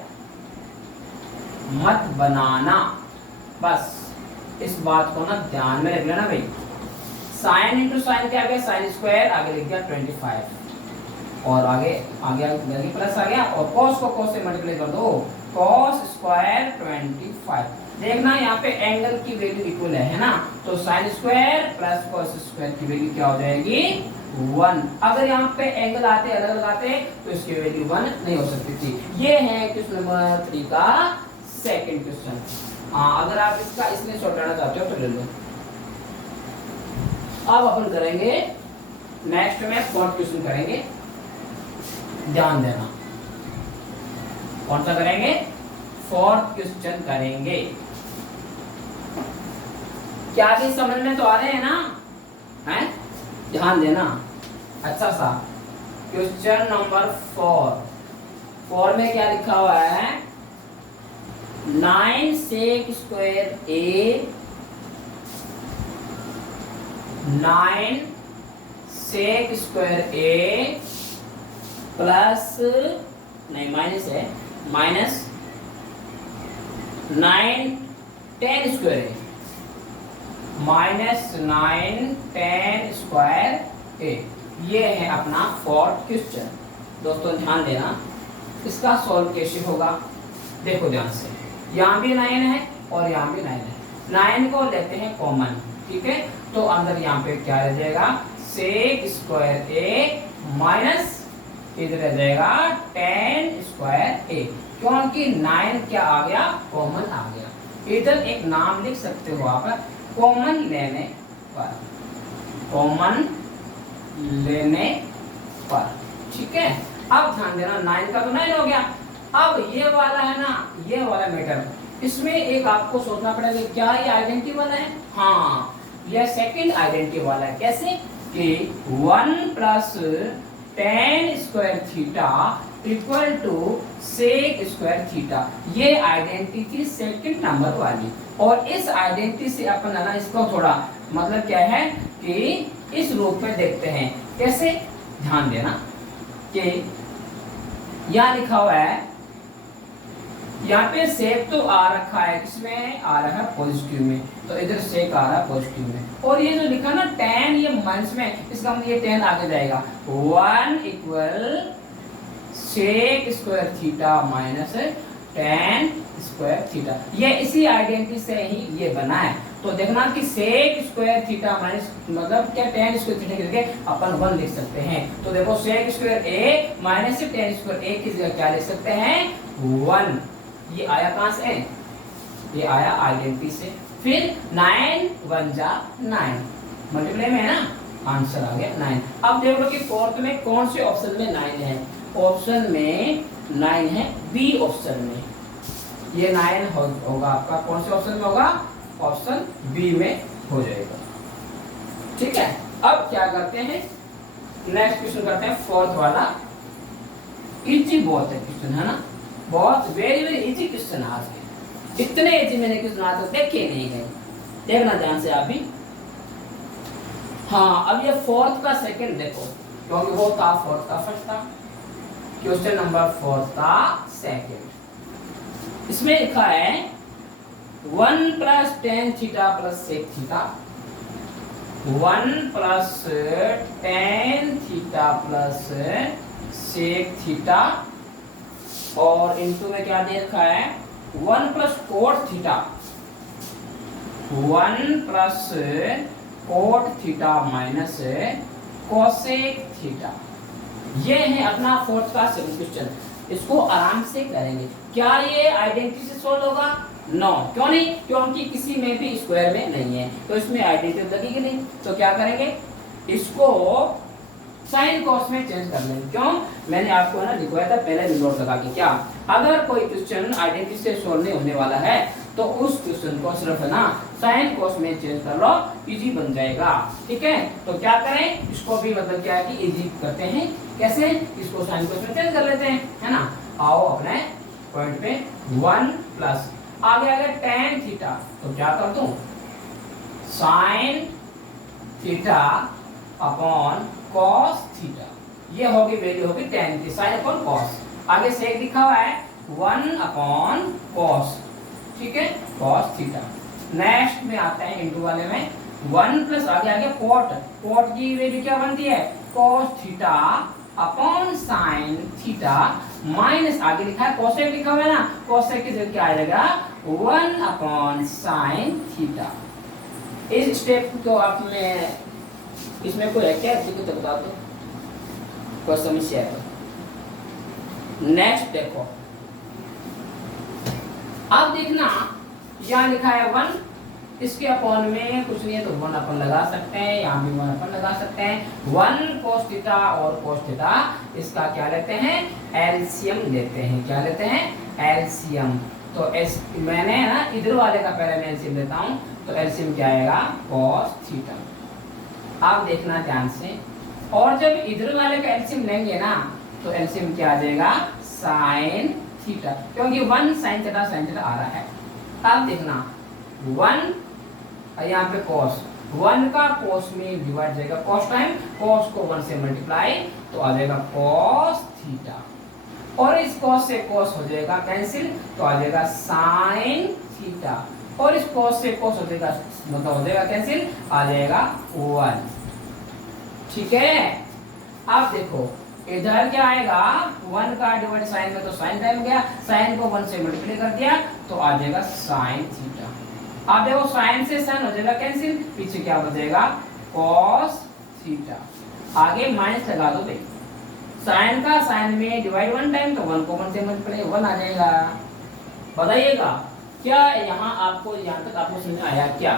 मत बनाना, बस इस बात को ना ध्यान में रख लेना भाई। साइन इंटू साइन क्या आ गया, साइन स्क्वायर, आगे लिख दिया 25 और आगे आगे प्लस आ गया, और cos को cos से मल्टीप्लाई कर दो, cos स्क्वायर 25। देखना यहाँ पे एंगल की वैल्यू इक्वल है ना, तो sine square plus cos square की वैल्यू क्या हो जाएगी, 1। अगर यहाँ पे एंगल आते अलग अलग आते तो इसकी वैल्यू 1 नहीं हो सकती थी। ये है क्वेश्चन नंबर 3 का सेकंड क्वेश्चन। अगर आप इसका इसमें शॉर्ट लेना चाहते हो तो ले लो। अब अपन करेंगे नेक्स्ट में फोर्थ क्वेश्चन करेंगे, ध्यान देना। कौन सा करेंगे, फोर्थ क्वेश्चन करेंगे। क्या भी समझ में तो आ रहे हैं ना, हैं? ध्यान देना अच्छा सा। क्वेश्चन नंबर 4 में क्या लिखा हुआ है, 9 sec square a 9 sec square a plus नहीं माइनस है, minus 9 10 square a minus 9 10 square a। ये है अपना फोर्थ क्वेश्चन। दोस्तों ध्यान देना, इसका सॉल्व कैसे होगा, देखो ध्यान से। यहाँ भी 9 है और यहाँ भी 9 है, 9 को लेते हैं कॉमन, ठीक है। तो अंदर यहाँ पे क्या रह जाएगा, sec स्क्वायर a माइनस इधर रह जाएगा 10 स्क्वायर a, क्योंकि 9 क्या आ गया, कॉमन आ गया। इधर एक नाम लिख सकते हो आप, कॉमन लेने पर, कॉमन लेने पर, ठीक है। अब ध्यान देना, 9 का तो 9 हो गया। अब ये वाला है ना, ये वाला मीटर, इसमें एक आपको सोचना पड़ेगा, क्या ये आइडेंटिटी वाला है, हाँ ये सेकंड आइडेंटिटी वाला है। कैसे कि 1 plus 10 square theta equal to sec square theta, ये आइडेंटिटी सेकंड नंबर वाली। और इस आइडेंटिटी से अपन ना इसको थोड़ा मतलब क्या है कि इस रूप में देखते हैं। कैसे, ध्यान देना कि यहाँ लिखा हुआ है, यहाँ पे सेक तो आ रखा है, किसमें आ रहा है, पॉजिटिव में, तो इधर सेक आ रहा है पॉजिटिव में। और ये जो लिखा ना 10, ये माइनस में, इसका मतलब ये 10 आगे जाएगा। 1 equal sec square theta minus 10 square theta, ये इसी आइडेंटिटी से ही ये बना है। तो देखना कि सेक स्क्वायर थीटा माइनस मतलब क्या 10 स्क्वायर थीटा करके अपन 1 लिख सकते हैं। तो देखो sec square a minus 10 square a की जगह क्या लिख सकते हैं, 1। ये आया कहां से, ये आया आइडेंटिटी से। फिर 9 1 जा 9, मल्टीप्लाई में है ना, आंसर आ गया 9। अब देख लो कि फोर्थ में कौन से ऑप्शन में 9 है। ऑप्शन में 9 है, बी ऑप्शन में ये 9 होगा आपका। कौन से ऑप्शन में होगा, ऑप्शन बी में हो जाएगा, ठीक है। अब क्या करते हैं, नेक्स्ट क्वेश्चन करते हैं फोर्थ वाला। इजी बहुत है क्वेश्चन, है ना, बहुत वेरी वेरी इजी क्वेश्चन आज के। इतने इजी मैंने क्वेश्चन आज तक देखे नहीं गए, देखना ध्यान से आप भी। हाँ, अब ये फोर्थ का सेकंड देखो, क्योंकि वो था फोर्थ का फर्स्ट था। क्वेश्चन नंबर 4 का सेकंड, इसमें लिखा है 1 plus 10 theta plus sec theta, 1 plus 10 theta plus sec theta, और इनटू में क्या दे रखा है, 1 plus cot theta, 1 plus cot theta minus cosec theta. ये है अपना फोर्थ का सेकंड क्वेश्चन। इसको आराम से करेंगे। क्या ये आइडेंटिटी से सोल्व होगा, नो, क्यों नहीं, क्योंकि किसी में भी स्क्वायर में नहीं है, तो इसमें आइडेंटिटी लगेगी नहीं। तो क्या करेंगे, इसको साइन कॉस में चेंज कर लेंगे। क्यों? मैंने आपको ना लिखवाया था पहले नोट लगा के। क्या? अगर कोई क्वेश्चन आइडेंटिटी से सॉल्व नहीं होने वाला है तो उस क्वेश्चन को सिर्फ है ना साइन कॉस में चेंज कर लो, इजी बन जाएगा। ठीक है, तो क्या करें, इसको भी मतलब क्या है कि इजी करते हैं। कैसे? इसको साइन कॉस में चेंज कर लेते हैं, है ना। आओ अपने पॉइंट पे 1 प्लस आगे आगे tan थीटा, तो क्या कर दूं, sine theta upon cos theta, ये होगी वैल्यू होगी tan की, साइन अपॉन कॉस। आगे सेक लिखा हुआ है 1 अपॉन कॉस, ठीक है, कॉस थीटा। नेक्स्ट में आता है इनटू वाले में 1 प्लस आगे आगे कॉट, कॉट की वैल्यू क्या बनती है, cos theta upon sine theta minus आगे लिखा है कोसेक लिखा हुआ है ना, कोसेक की जगह क्या आएगा 1 अपॉन साइन थीटा। इस स्टेप को आप में इसमें कोई है क्या, तो बता दो, कोई समस्या है तो। नेक्स्ट देखो, अब देखना यहाँ लिखा है 1, इसके अपॉन में कुछ नहीं है तो 1 अपन लगा सकते हैं, यहाँ भी 1 अपन लगा सकते हैं। 1 cos थीटा और cos थीटा इसका क्या लेते हैं, एलसीएम लेते हैं। क्या लेते हैं, एलसीएम। तो मैंने ना इधर वाले का पहले मैं एलसीएम लेता हूँ, तो एलसीएम क्या आएगा cos थीटा। आप देखना ध्यान से, और जब इधर वाले का एलसीएम लेंगे ना तो एलसीएम क्या आ जाएगा, साइन थीटा, क्योंकि 1 साइन थीटा आ रहा है। अब देखना 1 यहाँ पे cos, 1 का cos में डिवाइड जाएगा, cos टाइम cos को 1 से मल्टीप्लाई तो आ जाएगा cos थीटा, और इस cos से cos हो जाएगा कैंसिल तो आ जाएगा sin थीटा, और इस cos से cos हो जाएगा मतलब हो जाएगा कैंसिल, आ जाएगा 1। ठीक है, अब देखो इधर क्या आएगा, 1 का डिवाइड साइन में तो साइन टाइम गया, साइन को 1 से मल्टीप्लाई कर दिया तो आ जाएगा साइन थीटा। अब देखो साइन से साइन हो जाएगा कैंसिल, पीछे क्या बचेगा cos थीटा, आगे माइनस लगा दो भाई, साइन का साइन में डिवाइड 1 टाइम तो 1 को 1 से मल्टीप्लाई 1 आ जाएगा। बताइएगा क्या यहाँ आपको, यहाँ तक आपको समझ आया क्या,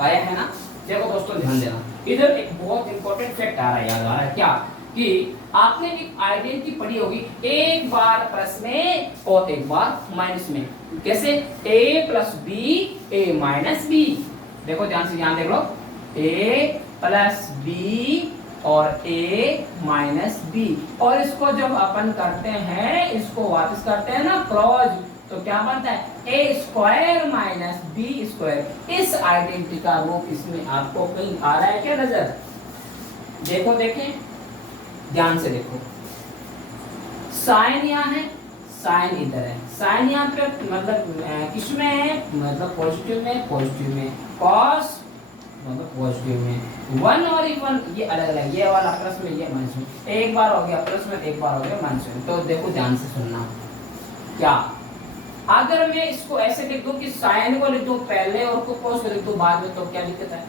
आया है ना। देखो दोस्तों ध्यान देना, इधर एक बहुत इंपॉर्टेंट फैक्ट आ रहा है, याद आ रहा है क्या, कि आपने एक आइडेंटिटी पढ़ी होगी, एक बार प्लस में और एक बार माइनस में। कैसे, a plus B A minus B. देखो ध्यान से, यहाँ देख लो, a प्लस बी और a माइनस बी, और इसको जब अपन करते हैं, इसको वापस करते हैं ना क्रॉस, तो क्या बनता है a square minus B square. इस आइडेंटिटी का रूप इसमें आपको कहीं आ रहा है क्या नजर, देखो देखें ध्यान से देखो, साइन यहाँ है, साइन इधर है, साइन यहाँ पे मतलब किसमें है, मतलब पॉजिटिव में, पॉजिटिव में, कॉस मतलब पॉजिटिव में, 1 और 1 ये अलग अलग, ये वाला प्लस में ये माइनस में, एक बार हो गया प्लस में, एक बार हो गया माइनस में। तो देखो ध्यान से सुनना, क्या अगर मैं इसको ऐसे लिख दूं कि साइन को लिख दूं पहले और को कॉस को लिख दूं बाद में, तो क्या दिक्कत है,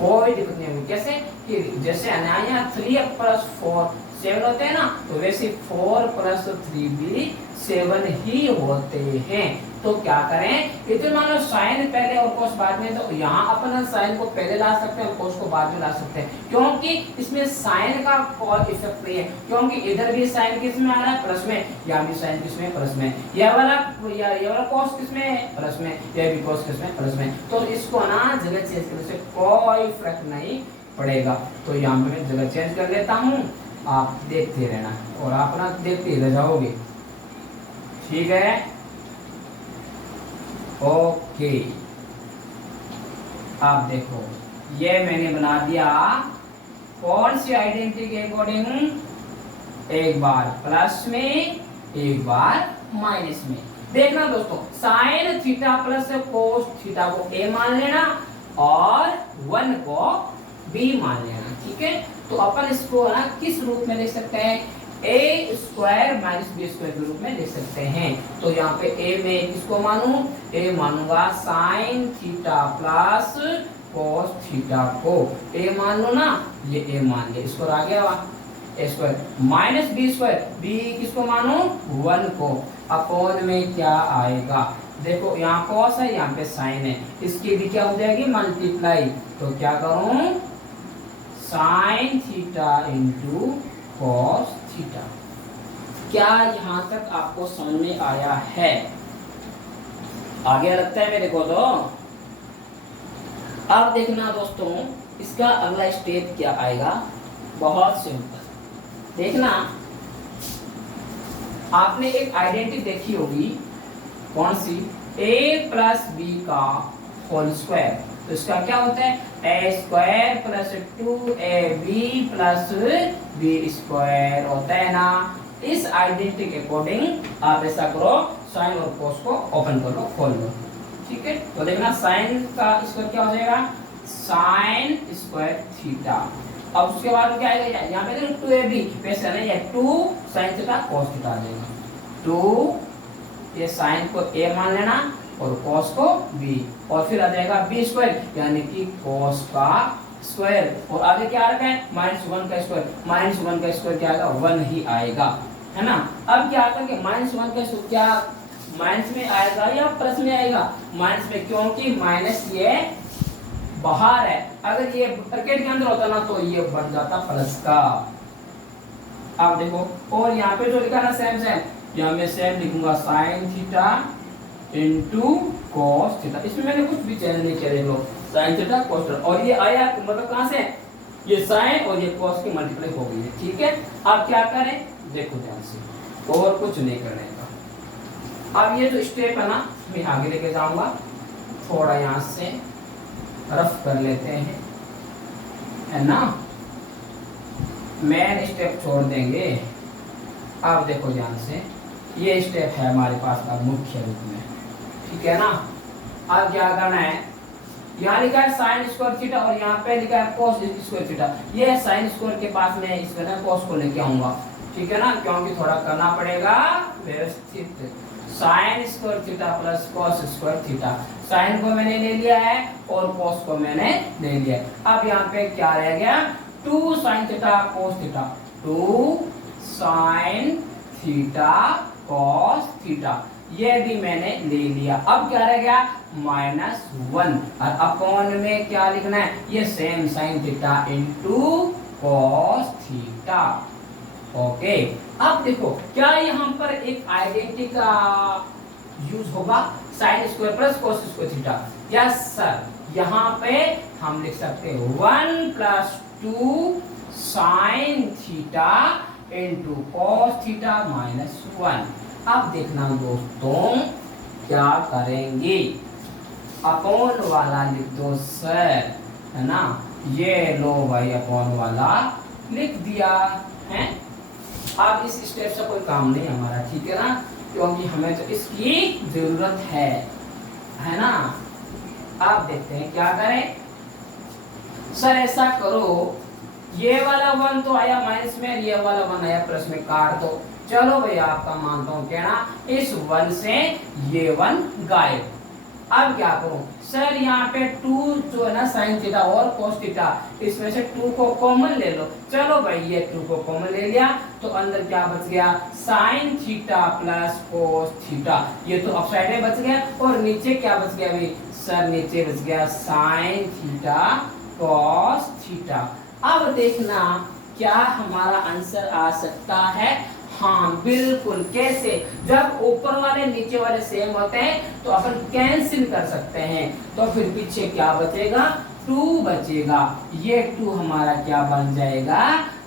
कोई दिक्कत नहीं होगी। कैसे कि जैसे यहाँ 3 प्लस 4 7 होते हैं ना, तो वैसे 4 प्लस 3 भी 7 ही होते हैं। तो क्या करें, इधर मान लो साइन पहले और कोस बाद में, तो यहाँ अपन साइन को पहले ला सकते हैं और कोस को बाद में ला सकते हैं, क्योंकि इसमें साइन का कोई इफेक्ट नहीं है, क्योंकि इधर भी साइन किस में आ रहा है, प्लस में, यहाँ भी साइन किस में, प्लस में, ये वाला कोस किस में, प्लस में, ये भी कोस किस में, प्लस में। तो इसको ना जगह चेंज करने से कोई फर्क नहीं पड़ेगा। तो यहाँ पे मैं जगह चेंज कर लेता हूँ, आप देखते रहना और आप ना देखते रह जाओगे। ठीक है, ओके। आप देखो ये मैंने बना दिया कौन सी आइडेंटिटी के अकॉर्डिंग, एक बार प्लस में एक बार माइनस में। देखना दोस्तों, sine theta plus cos theta को a मान लेना और 1 को b मान लेना। ठीक है, तो अपन इसको ना किस रूप में लिख सकते हैं, a square minus B square के रूप में लिख सकते हैं। तो यहाँ पे a में किसको मानूं, a मानूंगा sine theta plus cos theta को, a मान लो ना, ये a मान लिया, इसको आ गया a square minus B square, b किसको मानूं 1 को, अपॉन में क्या आएगा, देखो यहाँ cos है यहाँ पे साइन है, इसकी भी क्या हो जाएगी मल्टीप्लाई। तो क्या करूं, sine theta into cos theta. क्या यहां तक आपको समझ में आया है? आगे लगता है मेरे को तो। अब देखना दोस्तों, इसका अगला स्टेप क्या आएगा, बहुत सिंपल। देखना, आपने एक आइडेंटिटी देखी होगी, कौन सी? a प्लस बी का होल स्क्वायर। तो इसका क्या होता है? A square plus 2ab plus B square होता है ना। इस आइडेंटिटी के अकॉर्डिंग आप ऐसा करो, साइन और कोस को ओपन कर लो, खोल लो। ठीक है, तो देखना साइन का स्क्वायर क्या हो जाएगा? Sign square theta. अब उसके बाद क्या आएगा? यहाँ पे देखो 2ab, वैसे नहीं है, 2 साइन थीटा कोस थीटा आ जाएगा। 2 ये साइन को a मान लेना और cos को b, और फिर आ जाएगा b स्क्वायर यानी कि cos का स्क्वायर। और आगे क्या आ रहा है? -1 का स्क्वायर। -1 का स्क्वायर क्या आएगा? 1 ही आएगा, है ना। अब क्या आता है? -1 का स्क्वायर क्या माइनस में आएगा या प्लस में आएगा? माइनस में, क्योंकि माइनस ये बाहर है। अगर ये ब्रैकेट के अंदर होता ना तो ये बन जाता प्लस का। आप देखो, और यहाँ पे जो लिखा ना सेम सेम, यहाँ मैं सेम लिखूंगा, sine theta into cos theta. इसमें मैंने कुछ भी चेंज नहीं किया, देख लो, साइन थीटा कॉस थीटा। और ये आया मतलब कहाँ से? ये साइन और ये कॉस की मल्टीप्लाई हो गई है। ठीक है, अब क्या करें? देखो ध्यान से, और कुछ नहीं करने का। अब ये जो स्टेप है ना, मैं आगे लेके जाऊंगा, थोड़ा यहाँ से रफ कर लेते हैं, है ना। मेन स्टेप छोड़ देंगे। अब देखो ध्यान से, ये स्टेप है हमारे पास का मुख्य रूप में, ठीक है ना। अब क्या करना है? यहाँ लिखा है साइन स्क्वायर थीटा और यहाँ पे लिखा है कोस स्क्वायर थीटा। ये साइन स्क्वायर के पास में इस कोस को लेके आऊंगा, ठीक है ना, क्योंकि थोड़ा करना पड़ेगा व्यवस्थित। Sine square theta plus cos square theta. Sine को मैंने ले लिया है और कॉस को मैंने ले लिया है। अब यहाँ पे क्या रह गया? 2 sine theta cos theta. 2 sine theta cos theta, ये भी मैंने ले लिया। अब क्या रह गया? -1। और अपॉन में क्या लिखना है? ये same sine theta into cos theta. Okay, अब देखो, क्या यहाँ पर एक आइडेंटिटी का यूज होगा? Sign square plus cos square theta. Yes sir, यहाँ पे हम लिख सकते हैं 1 + 2 sine theta into cos theta -1। अब देखना दोस्तों, क्या करेंगे? अपॉन वाला लिख दो सर, है ना। ये लो भाई, अपॉन वाला लिख दिया है। अब इस स्टेप से कोई काम नहीं हमारा, ठीक है ना, क्योंकि हमें तो इसकी जरूरत है ना। अब देखते हैं क्या करें। सर ऐसा करो, ये वाला 1 तो आया माइनस में, ये वाला 1 आया प्लस में, काट दो। चलो भैया, आपका मानता हूं कहना, इस 1 से ये 1 गायब। अब क्या करूं? सर यहाँ पे 2 जो है ना साइन थीटा और कॉस थीटा, इसमें से 2 को कॉमन ले लो। चलो भाई, ये 2 को कॉमन ले लिया तो अंदर क्या बच गया? Sine theta plus cos theta. ये तो अपसाइड में बच गया, और नीचे क्या बच गया भाई? सर नीचे बच गया साइन थीटा कॉस थीटा। अब देखना, क्या हमारा आंसर आ सकता है? हाँ बिल्कुल। कैसे? जब ऊपर वाले नीचे वाले सेम होते हैं तो अपन कैंसिल कर सकते हैं, तो फिर पीछे क्या बचेगा? 2 बचेगा। ये 2 हमारा क्या बन जाएगा?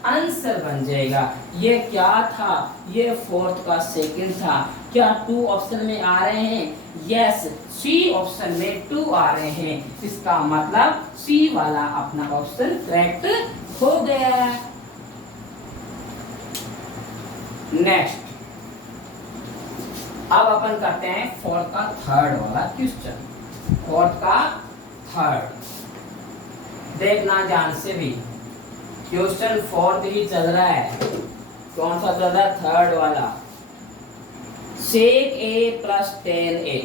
आंसर बन जाएगा। ये क्या था? ये 4th का सेकंड था। क्या 2 ऑप्शन में आ रहे हैं? यस, सी ऑप्शन में 2 आ रहे हैं। इसका मतलब सी वाला अपना ऑप्शन करेक्ट हो गया। नेक्स्ट, अब अपन करते हैं 4th का थर्ड वाला क्वेश्चन। 4th का थर्ड देखना ध्यान से भी, क्वेश्चन 4th ही चल रहा है। कौन सा चल रहा है? थर्ड वाला। sec a plus tan a,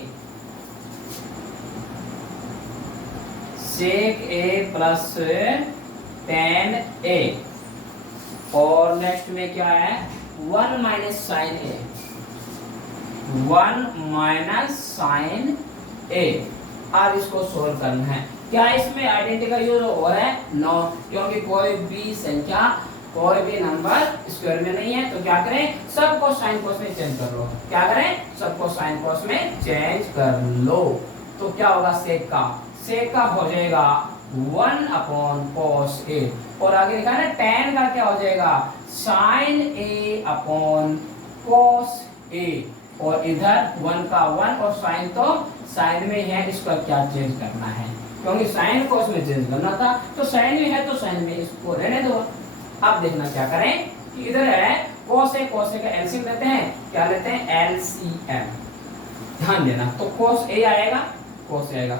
sec a plus tan a, और नेक्स्ट में क्या है? 1 minus sin a, 1 minus sin a। अब इसको सोल्व करना है। क्या इसमें आइडेंटिटी का यूज हो रहा है? नो, क्योंकि कोई भी संख्या कोई भी नंबर स्क्वायर में नहीं है। तो क्या करें, सबको साइन कोस में चेंज कर लो। क्या करें, सबको साइन कोस में चेंज कर लो। तो क्या होगा, सेक का हो जाएगा 1 अपॉन कोस ए, और आगे लिखा है ना tan का क्या हो जाएगा, साइन ए अपॉन कोस ए, और इधर 1 का 1 और साइन तो साइन में है, इसका क्या चेंज करना है, क्योंकि साइन कोस में चेंज करना था, तो साइन में है तो साइन में इसको रहने दो। अब देखना क्या करें कि इधर है कोस ए का एलसीएम लेते हैं, क्या लेते हैं, एलसीएम। ध्यान देना, तो कोस ए आएगा, कोस ए आएगा।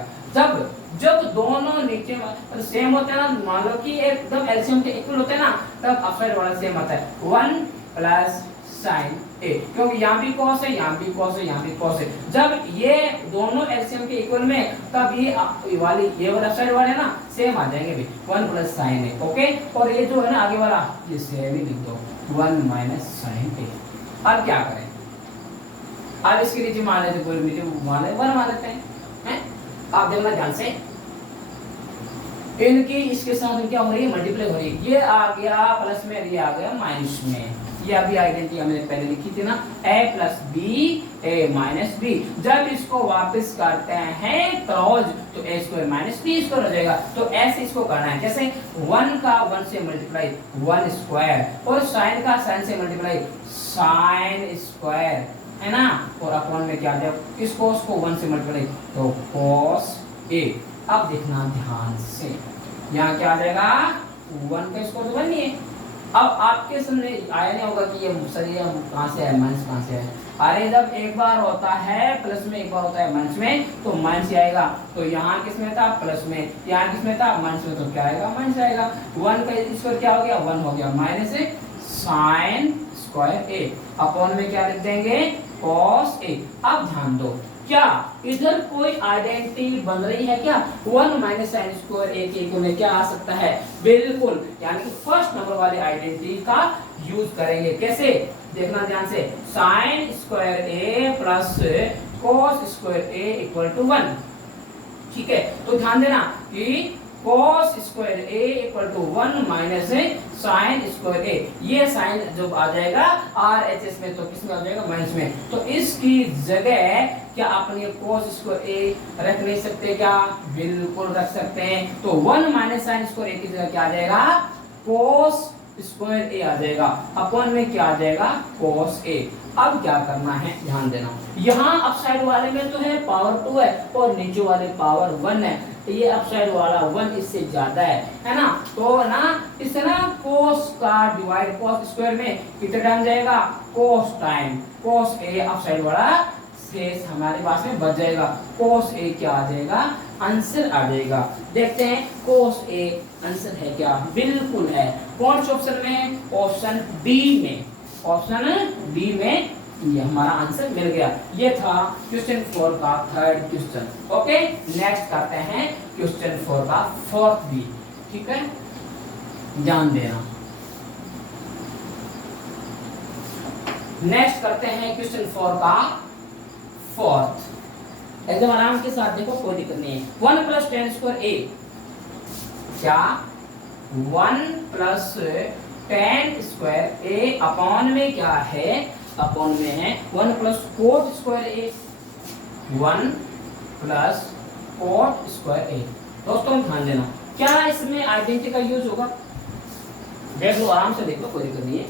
जब दोनों नीचे सेम होते हैं ना, मान लो कि एकदम एलसीएम के इक्वल होते हैं ना, तब अपसाइड वाला सेम आता है 1 प्लस साइन ए, क्योंकि यहाँ भी कॉस है, यहाँ भी कॉस है, यहाँ भी कॉस है। जब ये दोनों एलसीएम के इक्वल में, तब ये वाला साइड वाले ना सेम आ जाएंगे भी, 1 प्लस साइन ए। ओके, और ये जो है ना आगे वाला, ये सेम ही लिख दो, 1 माइनस साइन ए। अब क्या करें, अब इसके नीचे मान लेते, कोई नीचे मान ले 1 मान लेते हैं। आप देखना ध्यान से, इनकी इसके साथ क्या हो रही है, मल्टीप्लाई हो रही है। ये आ गया प्लस में, ये आ गया माइनस में। ये अभी आइडेंटिटी हमने पहले लिखी थी ना, a plus B A minus B. जब इसको वापस करते हैं क्रॉस, तो a square minus B square हो जाएगा। तो ऐसे इसको करना है, कैसे, 1 का 1 से मल्टीप्लाई 1 स्क्वायर, और साइन का साइन से मल्टीप्लाई साइन स्क्वायर, है ना, और अपॉन में क्या जब इस कोस को 1 से मल्टीप्लाई तो कोस ए। अब देखना ध्यान से, यहाँ क्या आ जाएगा, 1 का स्क्वायर तो 1 नहीं है। अब आपके सामने आया नहीं होगा कि ये सही है, कहाँ से है, माइनस कहाँ से है। अरे जब एक बार होता है प्लस में, एक बार होता है माइनस में, तो माइनस ही आएगा। तो यहाँ किसमें था, प्लस में, यहाँ किसमें था, माइनस में, तो क्या आएगा, माइनस आएगा। 1 का स्क्वायर क्या हो गया, 1 हो गया, माइनस साइन स्क्वायर ए, अपॉन में क्या लिख देंगे, कॉस ए। अब ध्यान दो, क्या इधर कोई आइडेंटिटी बन रही है क्या, 1 माइनस साइन स्क्वायर ए के इक्वल में क्या आ सकता है, बिल्कुल, यानी कि फर्स्ट नंबर वाले आइडेंटिटी का यूज करेंगे। कैसे, देखना ध्यान से, sine square A plus cos square A equal to 1। ठीक है, तो ध्यान देना कि cos square a equal to 1 minus sine square a, ये साइन जब आ जाएगा RHS में, तो किसमें आ जाएगा, माइनस में। तो इसकी जगह क्या अपन ये cos स्क्वायर a रख नहीं सकते क्या, बिल्कुल रख सकते हैं। तो 1 माइनस साइन स्क्वायर a की जगह क्या आ जाएगा, cos स्क्वायर a आ जाएगा, अपॉन में क्या आ जाएगा, cos a। अब क्या करना है, ध्यान देना, यहाँ अपसाइड वाले में तो है पावर 2 है, और नीचे वाले पावर 1 है, तो ये अपसाइड वाला 1 इससे ज्यादा है ना। तो ना इससे ना कोस का डिवाइड, कोस स्क्वायर में कितने टाइम जाएगा, कोस टाइम, कोस ए अपसाइड वाला शेष हमारे पास में बच जाएगा, कोस ए क्या आ जाएगा, आंसर आ जाएगा। देखते हैं कोस ए आंसर है क्या, बिल्कुल है। कौन से ऑप्शन में है, ऑप्शन डी में, ऑप्शन डी में ये हमारा आंसर मिल गया। ये था क्वेश्चन 4 का थर्ड क्वेश्चन। ओके, नेक्स्ट करते हैं क्वेश्चन 4 का फोर्थ भी। ठीक है, ध्यान देना। नेक्स्ट करते हैं क्वेश्चन 4 का फोर्थ। एकदम आराम के साथ देखो, कोई दिक्कत नहीं है। 1 प्लस टेन स्क्वायर ए, क्या 1 प्लस टेन स्क्वायर ए अपॉन में क्या है, अपॉन में है 1 प्लस कोट स्क्वायर ए, 1 प्लस कोट स्क्वायर ए। दोस्तों ध्यान देना, क्या इसमें आइडेंटिटी का यूज होगा, देख लो, आराम से देख लो, कोई दिक्कत नहीं है।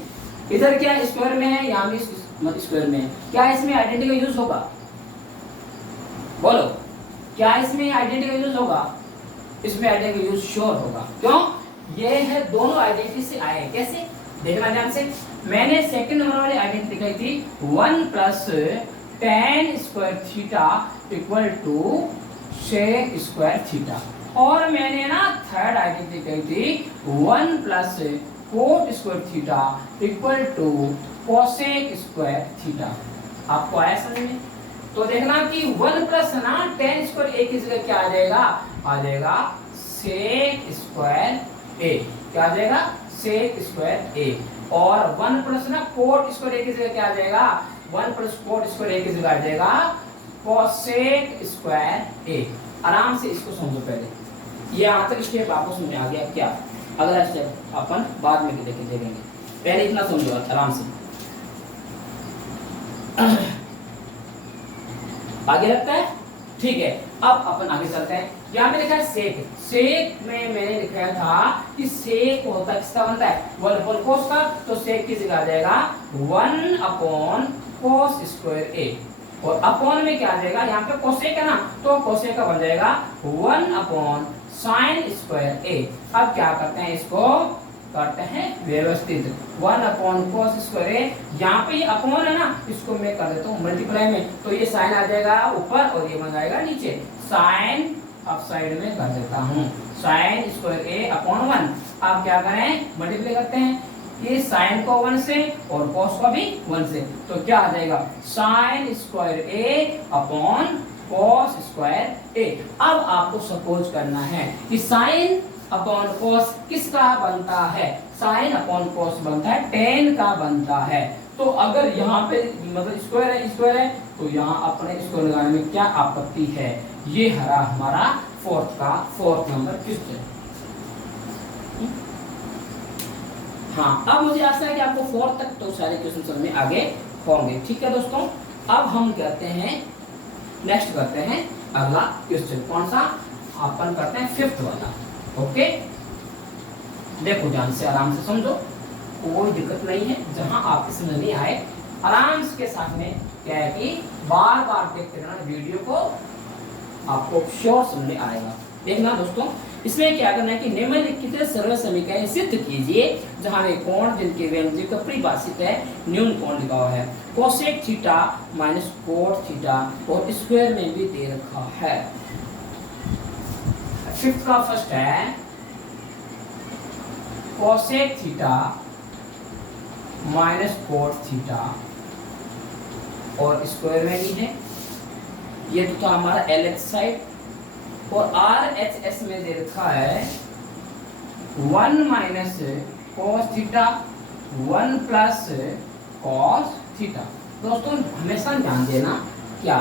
इधर क्या स्क्वायर में है, यहाँ भी स्क्वायर में है, क्या इसमें आइडेंटिटी का यूज होगा, बोलो, क्या इसमें आइडेंटिटी का यूज होगा, इसमें आइडेंटिटी का यूज श्योर होगा। क्यों, ये है दोनों आइडेंटिटी से आए हैं। कैसे, देखना ध्यान से, मैंने सेकंड नंबर वाली आइडेंटिटी दिखाई थी 1 plus tan square theta equal to sec square theta, और मैंने ना थर्ड आइडेंटिटी दिखाई थी 1 plus cot square theta equal to cosec square theta. आपको आया समझ में? तो देखना कि 1 प्लस ना टेन स्क्वायर ए की जगह क्या आ जाएगा, आ जाएगा सेक स्क्वायर ए, क्या आ जाएगा, सेक स्क्वायर ए। और 1 प्लस ना कोट स्क्वायर ए की जगह क्या आ जाएगा, 1 प्लस कोट स्क्वायर ए की जगह आ जाएगा कोसेक स्क्वायर ए। आराम से इसको समझो पहले, ये यहाँ तक स्टेप आपको समझ में आ गया क्या? अगला स्टेप अपन बाद में देखेंगे, पहले इतना समझो आराम से। आगे लगता है? ठीक है, अब अपन आगे चलते हैं। यहाँ पे लिखा है सेक। सेक में मैंने लिखा था कि सेक होता है किसका बनता है? 1 cos का। तो सेक की जगह आ जाएगा 1 cos स्क्वायर a, और अपॉन में क्या आ जाएगा? यहाँ पे कोसेक है ना, तो कोसेक का बन जाएगा 1 sin स्क्वायर a। अब क्या करते हैं, इसको करते हैं व्यवस्थित। 1 cos स्क्वायर a, यहाँ पे ये अपॉन है ना, इसको मैं कर देता हूँ मल्टीप्लाई में, तो ये साइन आ जाएगा ऊपर और ये बन जाएगा नीचे। साइन अब साइड में कर देता हूँ, साइन स्क्वायर a अपॉन 1। अब क्या करें, मल्टीप्लाई करते हैं, ये साइन को 1 से और cos को भी 1 से, तो क्या आ जाएगा? Sign square a upon cos square a। अब आपको सपोज करना है कि साइन अपॉन cos किसका बनता है? साइन अपॉन cos बनता है tan का बनता है। तो अगर यहाँ पे मतलब स्क्वायर है तो यहाँ अपने इसको लगाने में क्या आपत्ति है? ये हरा हमारा फोर्थ नंबर क्वेश्चन। हाँ, अब मुझे आशा है कि आपको 4 तक तो सारे क्वेश्चन समझ में आगे होंगे। ठीक है दोस्तों, अब हम करते हैं नेक्स्ट करते हैं अगला क्वेश्चन। कौन सा? अपन करते हैं 5th वाला। ओके, देखो ध्यान से आराम से समझो, कोई दिक्कत नहीं है। जहां आपको समझ नहीं आए आराम के साथ में क्या है कि बार बार देखते रहना वीडियो को, आपको श्योर समझ में आएगा। देखना दोस्तों, इसमें क्या करना है कि निम्नलिखित सर्व समीकरण सिद्ध कीजिए जहां वे कोण जिनके व्यंजक परिभाषित है न्यून कोण लिखा हुआ है। Cosec theta minus cot theta और स्क्वायर में भी दे रखा है। 5th का फर्स्ट है cosec theta minus cot theta और स्क्वायर में भी है। ये तो था हमारा LH साइड, और RHS में दे रखा है 1 minus cos theta 1 plus cos theta. दोस्तों हमेशा ध्यान देना, क्या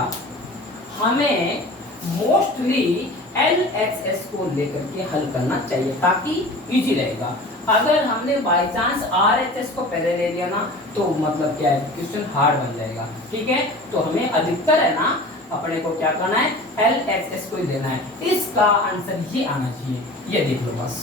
हमें मोस्टली LHS को लेकर के हल करना चाहिए ताकि इजी रहेगा। अगर हमने बाय चांस RHS को पहले ले लिया ना तो मतलब क्या है, क्वेश्चन हार्ड बन जाएगा। ठीक है, तो हमें अधिकतर है ना अपने को क्या करना है, LHS को ही लेना है। इसका आंसर ये आना चाहिए, ये देख लो बस।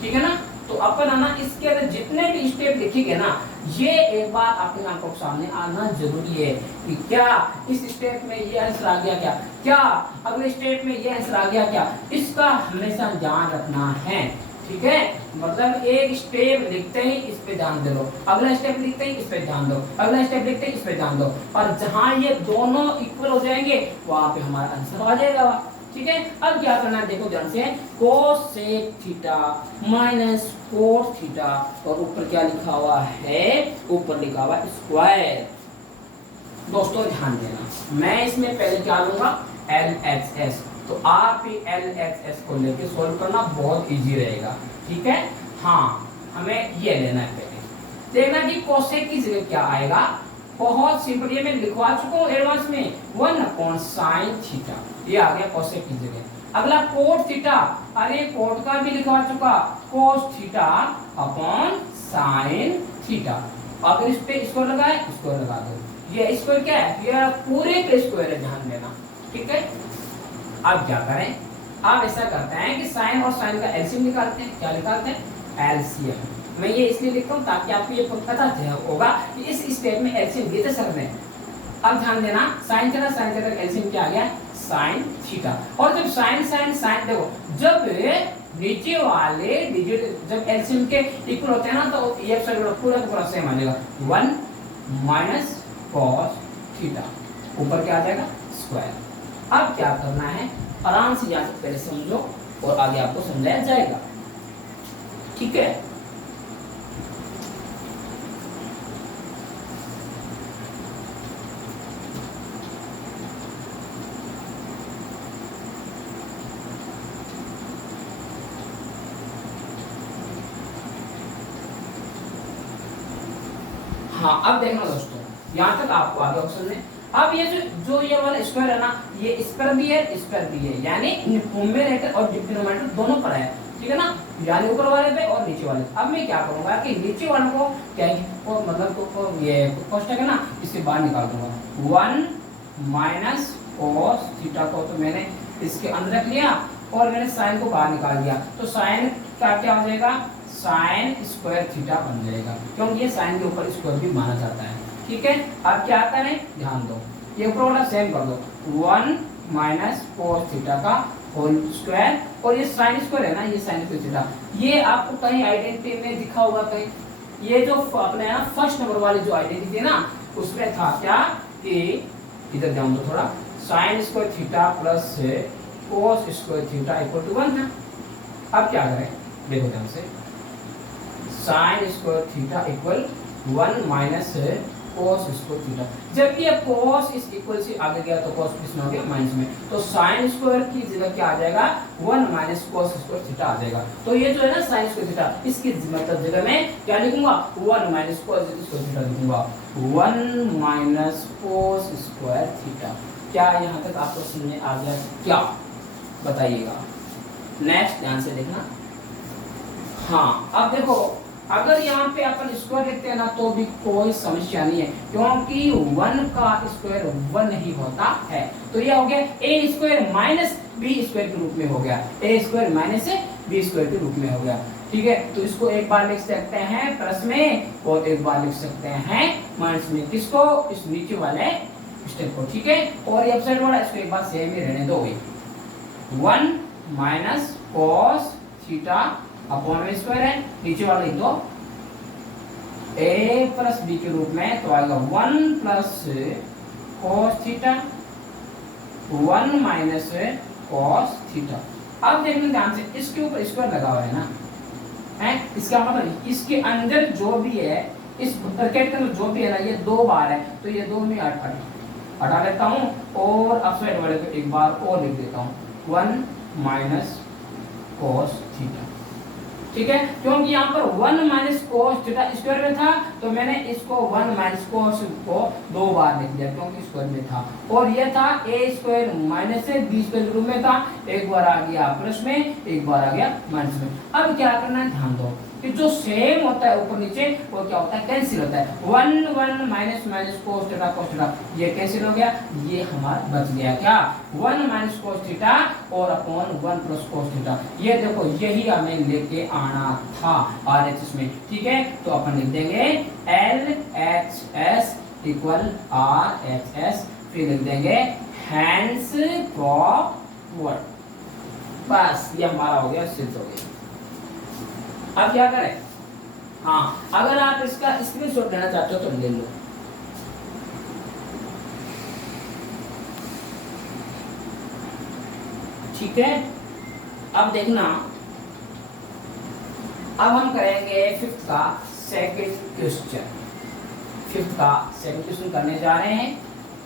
ठीक है ना, तो अपन है ना इसके अंदर जितने भी स्टेप लिखेंगे ना, ये एक बार अपनी आंखों के सामने आना जरूरी है कि क्या इस स्टेप में ये आंसर आ गया, क्या अगले स्टेप में ये आंसर आ गया, क्या इसका हमेशा ध्यान रखना है। ठीक है, मतलब एक स्टेप लिखते ही इस पे ध्यान दे लो, अगला स्टेप लिखते ही इस पे ध्यान दो, अगला स्टेप लिखते ही इस पे ध्यान दो, और जहां ये दोनों इक्वल हो जाएंगे वहां पे हमारा आंसर आ जाएगा। ठीक है, अब क्या करना है देखो ध्यान से, cosec theta minus cot theta और ऊपर क्या लिखा हुआ है, ऊपर लिखा हुआ स्क्वायर। दोस्तों ध्यान देना, मैं इसमें पहले क्या लूंगा, LHS, तो आप ही LHS को लेके सॉल्व करना बहुत इजी रहेगा। ठीक है, हाँ हमें ये लेना है पहले। देखना कि कोसेक की जगह क्या आएगा, बहुत सिंपल, ये मैं लिखवा चुका हूँ एडवांस में, 1 sin थीटा, ये आ गया कोसेक की जगह। अगला कोट थीटा, अरे कोट का भी लिखवा चुका, cos theta upon sine theta. अगर इस पे स्क्वायर लगाए, स्क्वायर लगा दो, ये स्क्वायर क्या है, ये पूरे पे स्क्वायर है, ध्यान देना। ठीक है, अब क्या करें, आप ऐसा करते हैं कि साइन और साइन का एलसीएम निकालते हैं। क्या निकालते हैं, एलसीएम। मैं ये इसलिए लिखता हूँ ताकि आपको ये पता होगा कि इस स्टेप में एलसीएम लेते सकते हैं। अब ध्यान देना, साइन थीटा का एलसीएम क्या आ गया, साइन थीटा। और जब साइन साइन साइन देखो, जब नीचे वाले डिजिट जब एलसीएम के इक्वल होते हैं ना तो ये साइड पूरा का पूरा सेम आ जाएगा, 1 माइनस cos थीटा, ऊपर क्या आ जाएगा, स्क्वायर। अब क्या करना है, आराम से यहाँ से पहले समझो और आगे आपको समझाया जाएगा। ठीक है, हाँ अब देखना दोस्तों, यहाँ तक आपको आगे ऑप्शन में अब ये जो ये वाला स्क्वायर है ना, ये इस पर भी है, इस पर भी है, यानी न्यूमरेटर और डिनोमिनेटर दोनों पर है, ठीक है ना, यानी ऊपर वाले पे और नीचे वाले पे। अब मैं क्या करूंगा कि नीचे वाले को क्या को मतलब को ये कोष्टक है ना, इससे बाहर निकाल दूंगा। 1 माइनस cos थीटा को तो मैंने इसके अंदर रख लिया और मैंने साइन को बाहर निकाल दिया, तो साइन का क्या हो जाएगा, साइन स्क्वायर थीटा बन जाएगा, क्योंकि ये साइन के ऊपर स्क्वायर भी माना जाता है, ठीक है। अब क्या करें, ध्यान दो, ये ऊपर वाला सेम कर दो, 1 माइनस cos थीटा का होल स्क्वायर, और ये साइन स्क्वायर है ना, ये साइन स्क्वायर थीटा, ये आपको कहीं आइडेंटिटी में दिखा होगा कहीं, ये जो अपने ना फर्स्ट नंबर वाली जो आइडेंटिटी है ना, उसमें था क्या कि इधर ध्यान दो थोड़ा, sine square theta plus cos square theta equal to 1 है। अब क्या करें, देखो ध्यान से, sine square theta equal 1 minus cos square theta, जब ये cos इस इक्वल से आगे गया तो cos किसमें हो गया, माइनस में, तो sin स्क्वायर की जगह क्या आ जाएगा, 1 माइनस cos स्क्वायर थीटा आ जाएगा। तो ये जो है ना sin स्क्वायर थीटा, इसकी मतलब जगह में क्या लिखूंगा, 1 माइनस cos स्क्वायर थीटा लिखूंगा, 1 माइनस cos स्क्वायर थीटा। क्या यहाँ तक आपको समझ में आ गया, क्या बताइएगा। नेक्स्ट ध्यान से देखना, हाँ अब देखो, अगर यहाँ पे अपन स्क्वायर लिखते हैं ना तो भी कोई समस्या नहीं है, क्योंकि 1 का स्क्वायर 1 ही होता है। तो ये हो गया a square minus B square के रूप में हो गया, a square minus B square के रूप में हो गया, ठीक है। तो इसको एक बार लिख सकते हैं प्लस में और एक बार लिख सकते हैं माइनस में, किसको, इस नीचे वाले स्टेप को, ठीक है। और ये अपसाइड वाला इसको एक बार सेम ही रहने दो, 1 माइनस cos थीटा अपॉन में स्क्वायर है, नीचे वाला लिख दो a प्लस b के रूप में, तो आएगा 1 plus cos theta 1 minus cos theta. अब देखना ध्यान से, इसके ऊपर स्क्वायर लगा हुआ है ना, है, इसका मतलब इसके अंदर जो भी है, इस ब्रैकेट के अंदर जो भी है ना, ये 2 बार है, तो ये 2 में हटा लेता हूँ और अपसाइड वाले को एक बार और लिख देता हूँ, 1 माइनस cos थीटा, ठीक है। क्योंकि यहाँ पर 1 माइनस cos थीटा स्क्वायर में था, तो मैंने इसको 1 माइनस cos को 2 बार लिख दिया, क्योंकि स्क्वायर में था, और ये था a square minus b square के रूप में था, एक बार आ गया प्लस में, एक बार आ गया माइनस में। अब क्या करना है, ध्यान दो कि जो सेम होता है ऊपर नीचे वो क्या होता है, कैंसिल होता है, 1 1 माइनस माइनस cos थीटा ये कैंसिल हो गया, ये हमारा बच गया क्या, 1 माइनस cos थीटा और अपॉन 1 प्लस cos थीटा। ये देखो यही हमें लेके आना था RHS में, ठीक है। तो अपन लिख देंगे LHS इक्वल RHS, फिर लिख देंगे हैंड्स फॉरवर्ड, बस ये हमारा हो गया, सिद्ध हो गया। अब क्या करें, हाँ अगर आप इसका स्क्रीनशॉट लेना चाहते हो तो ले लो, ठीक है। अब देखना, अब हम करेंगे फिफ्थ का सेकंड क्वेश्चन, फिफ्थ का सेकंड क्वेश्चन करने जा रहे हैं,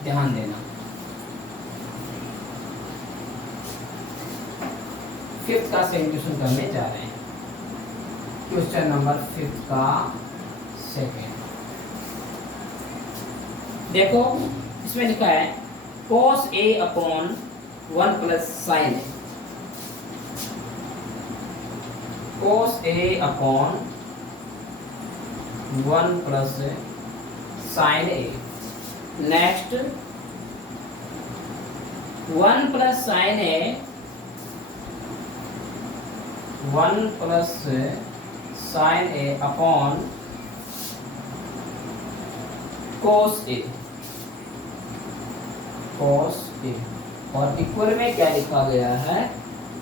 ध्यान देना। फिफ्थ का सेकंड क्वेश्चन करने जा रहे हैं, क्वेश्चन नंबर 5 का सेकंड। देखो इसमें लिखा है cos a upon 1 plus sign a, cos a upon 1 plus sign a। Next 1 plus sign a 1 plus sign a upon cos a, cos a, और इक्वल में क्या लिखा गया है,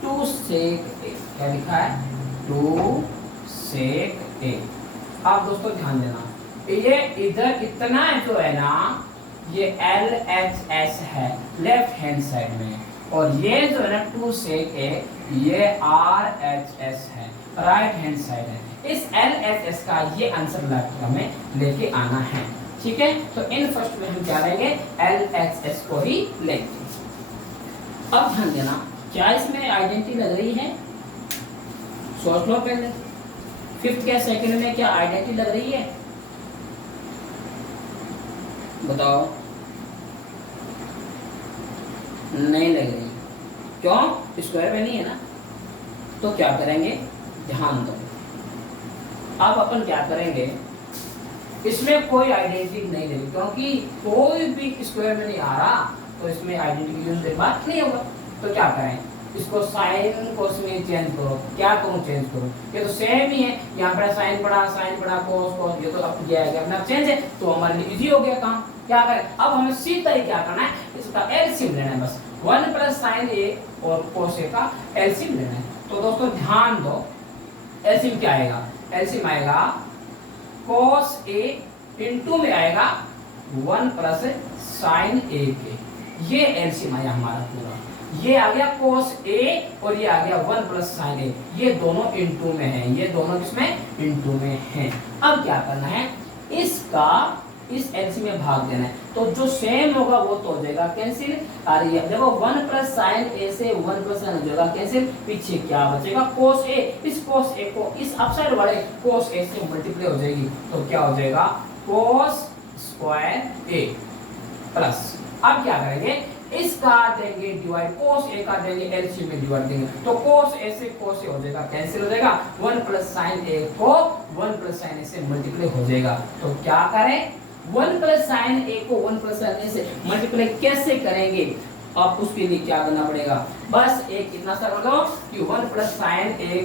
2 sec a, क्या लिखा है, 2 sec a। आप दोस्तों ध्यान देना, ये इधर इतना जो है ना, ये LHS है लेफ्ट हैंड साइड में, और ये जो है ना 2 sec a ये RHS है राइट हैंड साइड है। इस LHS का ये आंसर हमें लेके आना है, ठीक है। तो इन फर्स्ट में हम क्या लेंगे, LHS को ही लेंगे। अब ध्यान देना, क्या इसमें आइडेंटिटी लग रही है, सोच लो पहले, फिफ्थ के सेकंड में क्या आइडेंटिटी लग रही है, बताओ। नहीं लग रही, क्यों? स्क्वायर में नहीं है ना। तो क्या करेंगे, ध्यान दो, अब अपन क्या करेंगे, इसमें कोई आइडेंटिटी नहीं लेंगे क्योंकि कोई भी स्क्वायर में नहीं आ रहा, तो इसमें आइडेंटिटी यूज बात नहीं होगा। तो क्या करें, इसको साइन कोस में चेंज करो। क्या करूं, चेंज करो, ये तो सेम ही है, यहाँ पर साइन पड़ा कोस कोस, ये तो अब गया है अपना चेंज है, तो हमारे लिए इजी हो गया काम। क्या करें, अब हमें सीधा ही क्या करना है, इसका एलसीएम लेना है बस। 1 प्लस साइन ए और कोस ए का एलसीएम लेना है। तो दोस्तों ध्यान दो, एलसीएम क्या आएगा, एलसीएम आएगा cos A इंटू में आएगा 1 प्लस साइन ए के, ये एलसीएम आया हमारा पूरा। ये आ गया cos A और ये आ गया 1 प्लस साइन ए, ये दोनों इंटू में है, ये दोनों किसमें, इंटू में है। अब क्या करना है, इसका इस एलसीएम में भाग देना है, तो जो सेम होगा वो तो हो जाएगा कैंसिल। और ये देखो 1 प्लस साइन ए से 1 प्लस साइन हो जाएगा कैंसिल, पीछे क्या बचेगा, cos A। इस cos A को इस अपसाइड वाले cos A से मल्टीप्लाई हो जाएगी, तो क्या हो जाएगा, cos स्क्वायर A प्लस, अब क्या करेंगे, इसका देंगे डिवाइड, cos A का देंगे एलसीएम में डिवाइड देंगे, तो cos A से cos A हो जाएगा कैंसिल हो जाएगा, 1 प्लस साइन A को 1 प्लस साइन A से मल्टीप्लाई हो जाएगा। तो क्या करें, 1 प्लस साइन ए को 1 प्लस साइन ए से मल्टीप्लाई कैसे करेंगे, अब उसके लिए क्या करना पड़ेगा, बस एक इतना सा कर दो कि 1 प्लस साइन ए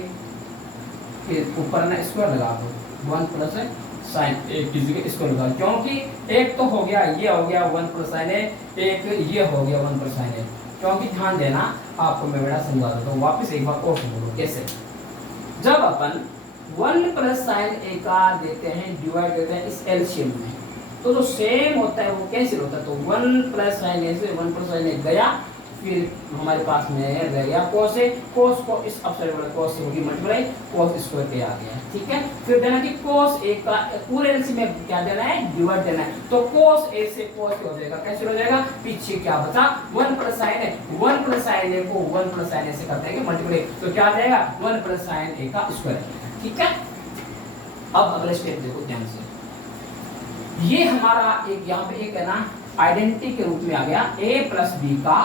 के ऊपर ना स्क्वायर लगा दो, 1 प्लस साइन ए की जगह स्क्वायर लगा, क्योंकि एक तो हो गया, ये हो गया 1 प्लस साइन ए, एक ये हो गया 1 प्लस साइन ए। क्योंकि ध्यान देना, आपको मैं बड़ा समझा देता हूँ, वापस एक बार और बोलो कैसे। जब अपन 1 प्लस साइन ए का देते हैं डिवाइड देते हैं इस एलसीएम में, तो जो सेम होता है वो कैंसिल होता है, तो 1 प्लस साइन ए से 1 प्लस साइन ए गया, फिर हमारे पास में रह गया cos ए, cos को इस अपसाइड वाले cos से होगी मल्टीप्लाई, cos स्क्वायर पे आ गया, ठीक है। फिर देना कि cos ए का पूरे एलसीएम में क्या देना है, डिवाइड देना है, तो cos ए से cos ए हो जाएगा कैंसिल हो जाएगा, पीछे क्या बचा, 1 प्लस साइन ए, 1 प्लस साइन ए को 1 प्लस साइन ए से करते हैं मल्टीप्लाई, तो क्या आ जाएगा, 1 प्लस साइन ए का स्क्वायर, ठीक है। अब अगले स्टेप देखो ध्यान से, ये हमारा एक यहाँ पे एक है ना आइडेंटिटी के रूप में आ गया a प्लस बी का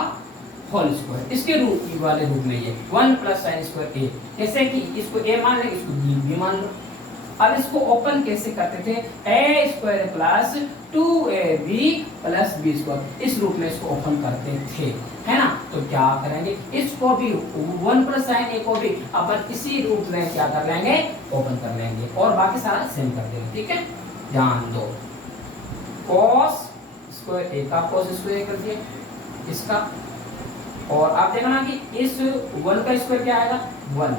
होल स्क्वायर, इसके रूप वाले रूप में ये 1 प्लस साइन स्क्वायर ए, कैसे कि इसको a मान लें, इसको b मान लो। अब इसको ओपन कैसे करते थे, a square plus 2ab plus b square, इस रूप में इसको ओपन करते थे, है ना। तो क्या करेंगे, इसको भी 1 प्लस साइन ए को भी अपन इसी रूप में क्या कर लेंगे, ओपन कर लेंगे, और बाकी सारा सेम कर देंगे, ठीक है। ध्यान दो, cos स्क्वायर ए का cos स्क्वायर कर दिया इसका, और आप देखना कि इस 1 का स्क्वायर क्या आएगा, 1,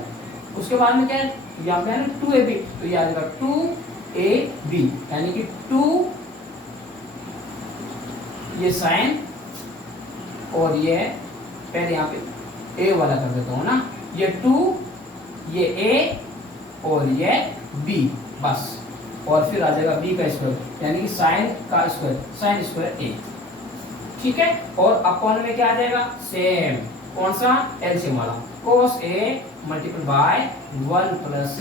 उसके बाद में क्या है, यहाँ पे है ना 2ab, तो ये आ जाएगा 2ab, यानी कि 2 ये साइन और ये पहले यहाँ पे a वाला कर देता हूँ ना, ये 2 ये a और ये b, बस, और फिर आ जाएगा b का स्क्वायर, यानी कि साइन का स्क्वायर, साइन स्क्वायर a, ठीक है। और अपॉन में क्या आ जाएगा, सेम, कौन सा, एलसीएम वाला, cos a multiple bye 1 plus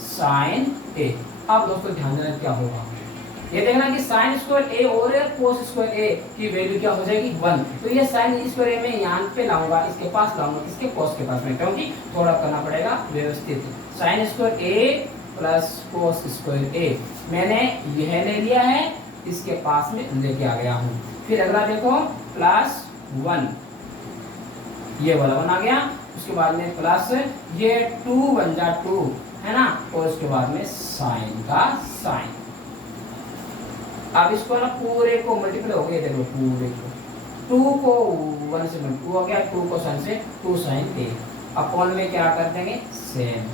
sign a। अब दोस्तों ध्यान देना क्या होगा, ये देखना कि साइन स्क्वायर a और cos स्क्वायर a की वैल्यू क्या हो जाएगी, 1, तो ये साइन स्क्वायर a में यहाँ पे लाऊंगा, इसके पास लाऊंगा, इसके cos के पास में, क्योंकि थोड़ा करना पड़ेगा व्यवस्थित। Sine square a plus cos square a मैंने यह ले लिया है, इसके पास में लेके आ गया हूँ। फिर अगला देखो प्लस 1, ये वाला 1 आ गया, उसके बाद में प्लस ये 2 बन जा 2, है ना, और उसके बाद में साइन का साइन। अब इसको ना पूरे को मल्टीप्लाई हो गया, देखो पूरे को 2 को 1 से मल्टीप्लाई हो गया, 2 को साइन से 2 साइन a, अपॉन में क्या कर देंगे, same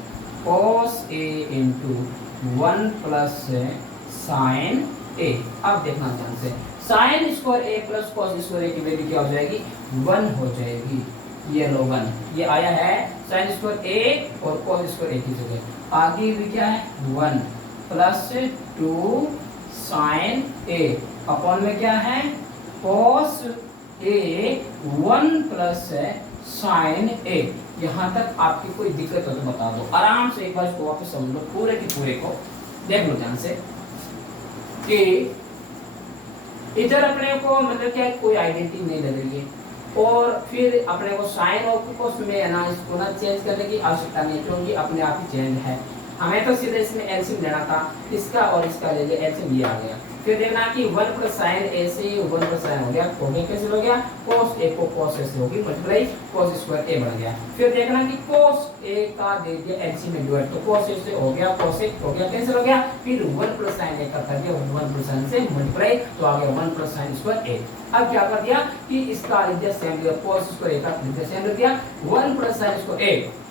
cos a into 1 plus sign a। अब देखना ध्यान से, sine square a plus cos square a की वैल्यू क्या हो जाएगी, 1 हो जाएगी, ये लो 1, ये आया है साइन स्क्वायर a और cos स्क्वायर a की जगह, आगे भी क्या है 1 प्लस 2 साइन a, अपॉन में क्या है cos a 1 plus sign a। यहाँ तक आपकी कोई दिक्कत हो तो बता दो, आराम से एक बार इसको वापस समझ लो, पूरे के पूरे को देख लो ध्यान से कि इधर अपने को मतलब क्या कोई आइडेंटिटी नहीं लग रही है, और फिर अपने को साइन और कोस में है ना इसको ना चेंज करने की आवश्यकता नहीं, क्योंकि अपने आप ही चेंज है। हमें तो सीधे इसमें एलसीएम लेना था, इसका और इसका ले लिया, एलसीएम ये आ गया। फिर देखना कि 1 प्लस साइन ए से 1 प्लस साइन हो गया, कैसे हो गया, cos a को cos a से होगी मल्टीप्लाई cos स्क्वायर a बन गया। फिर देखना कि cos a का दे दिया एलसीएम में डिवाइड, तो cos a से हो गया cos a हो गया, कैंसिल हो गया। फिर 1 प्लस साइन a का कर दिया 1 प्लस साइन से मल्टीप्लाई, तो आ गया 1 प्लस साइन स्क्वायर a। अब क्या कर दिया कि इसका ले दिया सेम लिया, cos स्क्वायर a का ले दिया सेम ले दिया 1 प्लस साइन स्क्वायर a।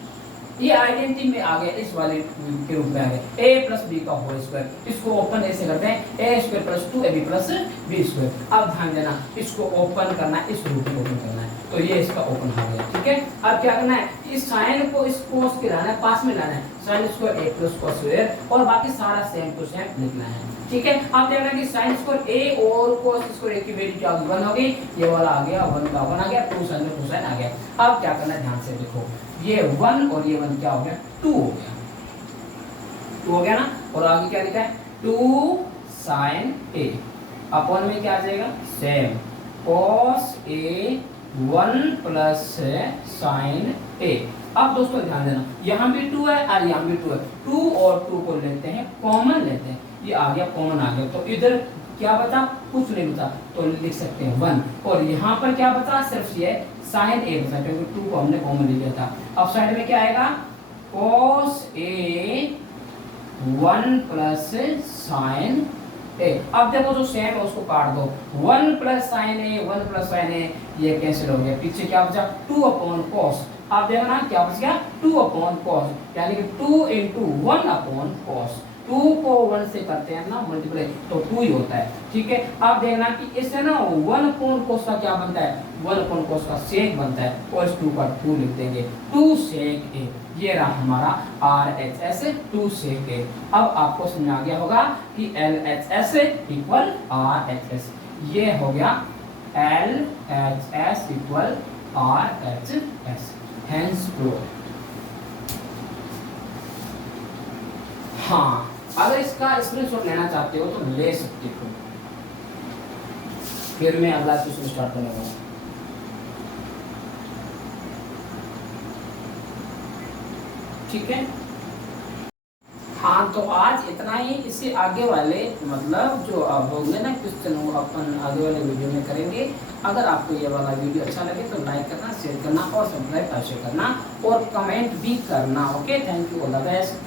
ये आइडेंटिटी में आ गया, इस वाले के रूप में आ गया a प्लस b का होल स्क्वायर। इसको ओपन ऐसे करते हैं a square plus 2ab plus b square. अब ध्यान देना, इसको ओपन करना है, इस रूप में ओपन करना है, तो ये इसका ओपन हो गया। ठीक है, अब क्या करना है, इस साइन को इस कोस के लाना है, पास में लाना है, sign square a plus cos square, और बाकी सारा सेम टू सेम लिखना है। ठीक है, अब देखना कि sin स्क्वायर a और cos स्क्वायर a की वैल्यू क्या होगी, 1 होगी, ये वाला आ गया 1 का 1 आ गया, 2 sin में 2 sin आ गया। अब क्या करना है, ध्यान से देखो, ये 1 और ये 1 क्या हो गया, 2 हो गया, 2 हो गया ना। और आगे क्या लिखा है, 2 sin a अपॉन में क्या आ जाएगा, same cos a 1 plus sin a। अब दोस्तों ध्यान देना, यहाँ भी 2 है और यहाँ भी 2 है, 2 और 2 को लेते हैं कॉमन लेते हैं, ये आ गया कॉमन आ गया, तो इधर क्या बचा, कुछ नहीं बचा, तो लिख सकते हैं 1। और यहाँ पर क्या बचा, सिर्फ ये sin a बचा, क्योंकि 2 को हमने कॉमन ले लिया था। अब साइड में क्या आएगा, cos a 1 plus sin a। अब देखो जो सेम है उसको काट दो, 1 plus sin a 1 plus sin a, ये कैंसिल हो गया, पीछे क्या बचा, 2 अपॉन cos। आप देखना क्या बच गया, 2 अपॉन cos, यानी कि 2 इंटू 1 अपॉन cos। 2 को 1 से करते हैं ना मल्टीप्लाई, तो 2 ही होता है। ठीक है, आप देखना कि इससे ना 1 अपॉन cos का क्या बनता है, 1 अपॉन cos का सेक बनता है, और इस 2 का 2 लिख देंगे, 2 सेक a। ये रहा हमारा RHS 2 सेक a। अब आपको समझ आ गया होगा कि LHS इक्वल RHS, ये हो गया LHS equal RHS, hence prove. हाँ, अगर इसका स्क्रीनशॉट लेना चाहते हो तो ले सकते हो। फिर मैं अगला क्वेश्चन स्टार्ट करूंगा। ठीक है, हाँ तो आज इतना ही। इससे आगे वाले मतलब जो अब होंगे ना क्वेश्चन, वो अपन आगे वाले वीडियो में करेंगे। अगर आपको ये वाला वीडियो अच्छा लगे तो लाइक करना, शेयर करना और सब्सक्राइब अवश्य करना, और कमेंट भी करना। Okay, thank you, all the best.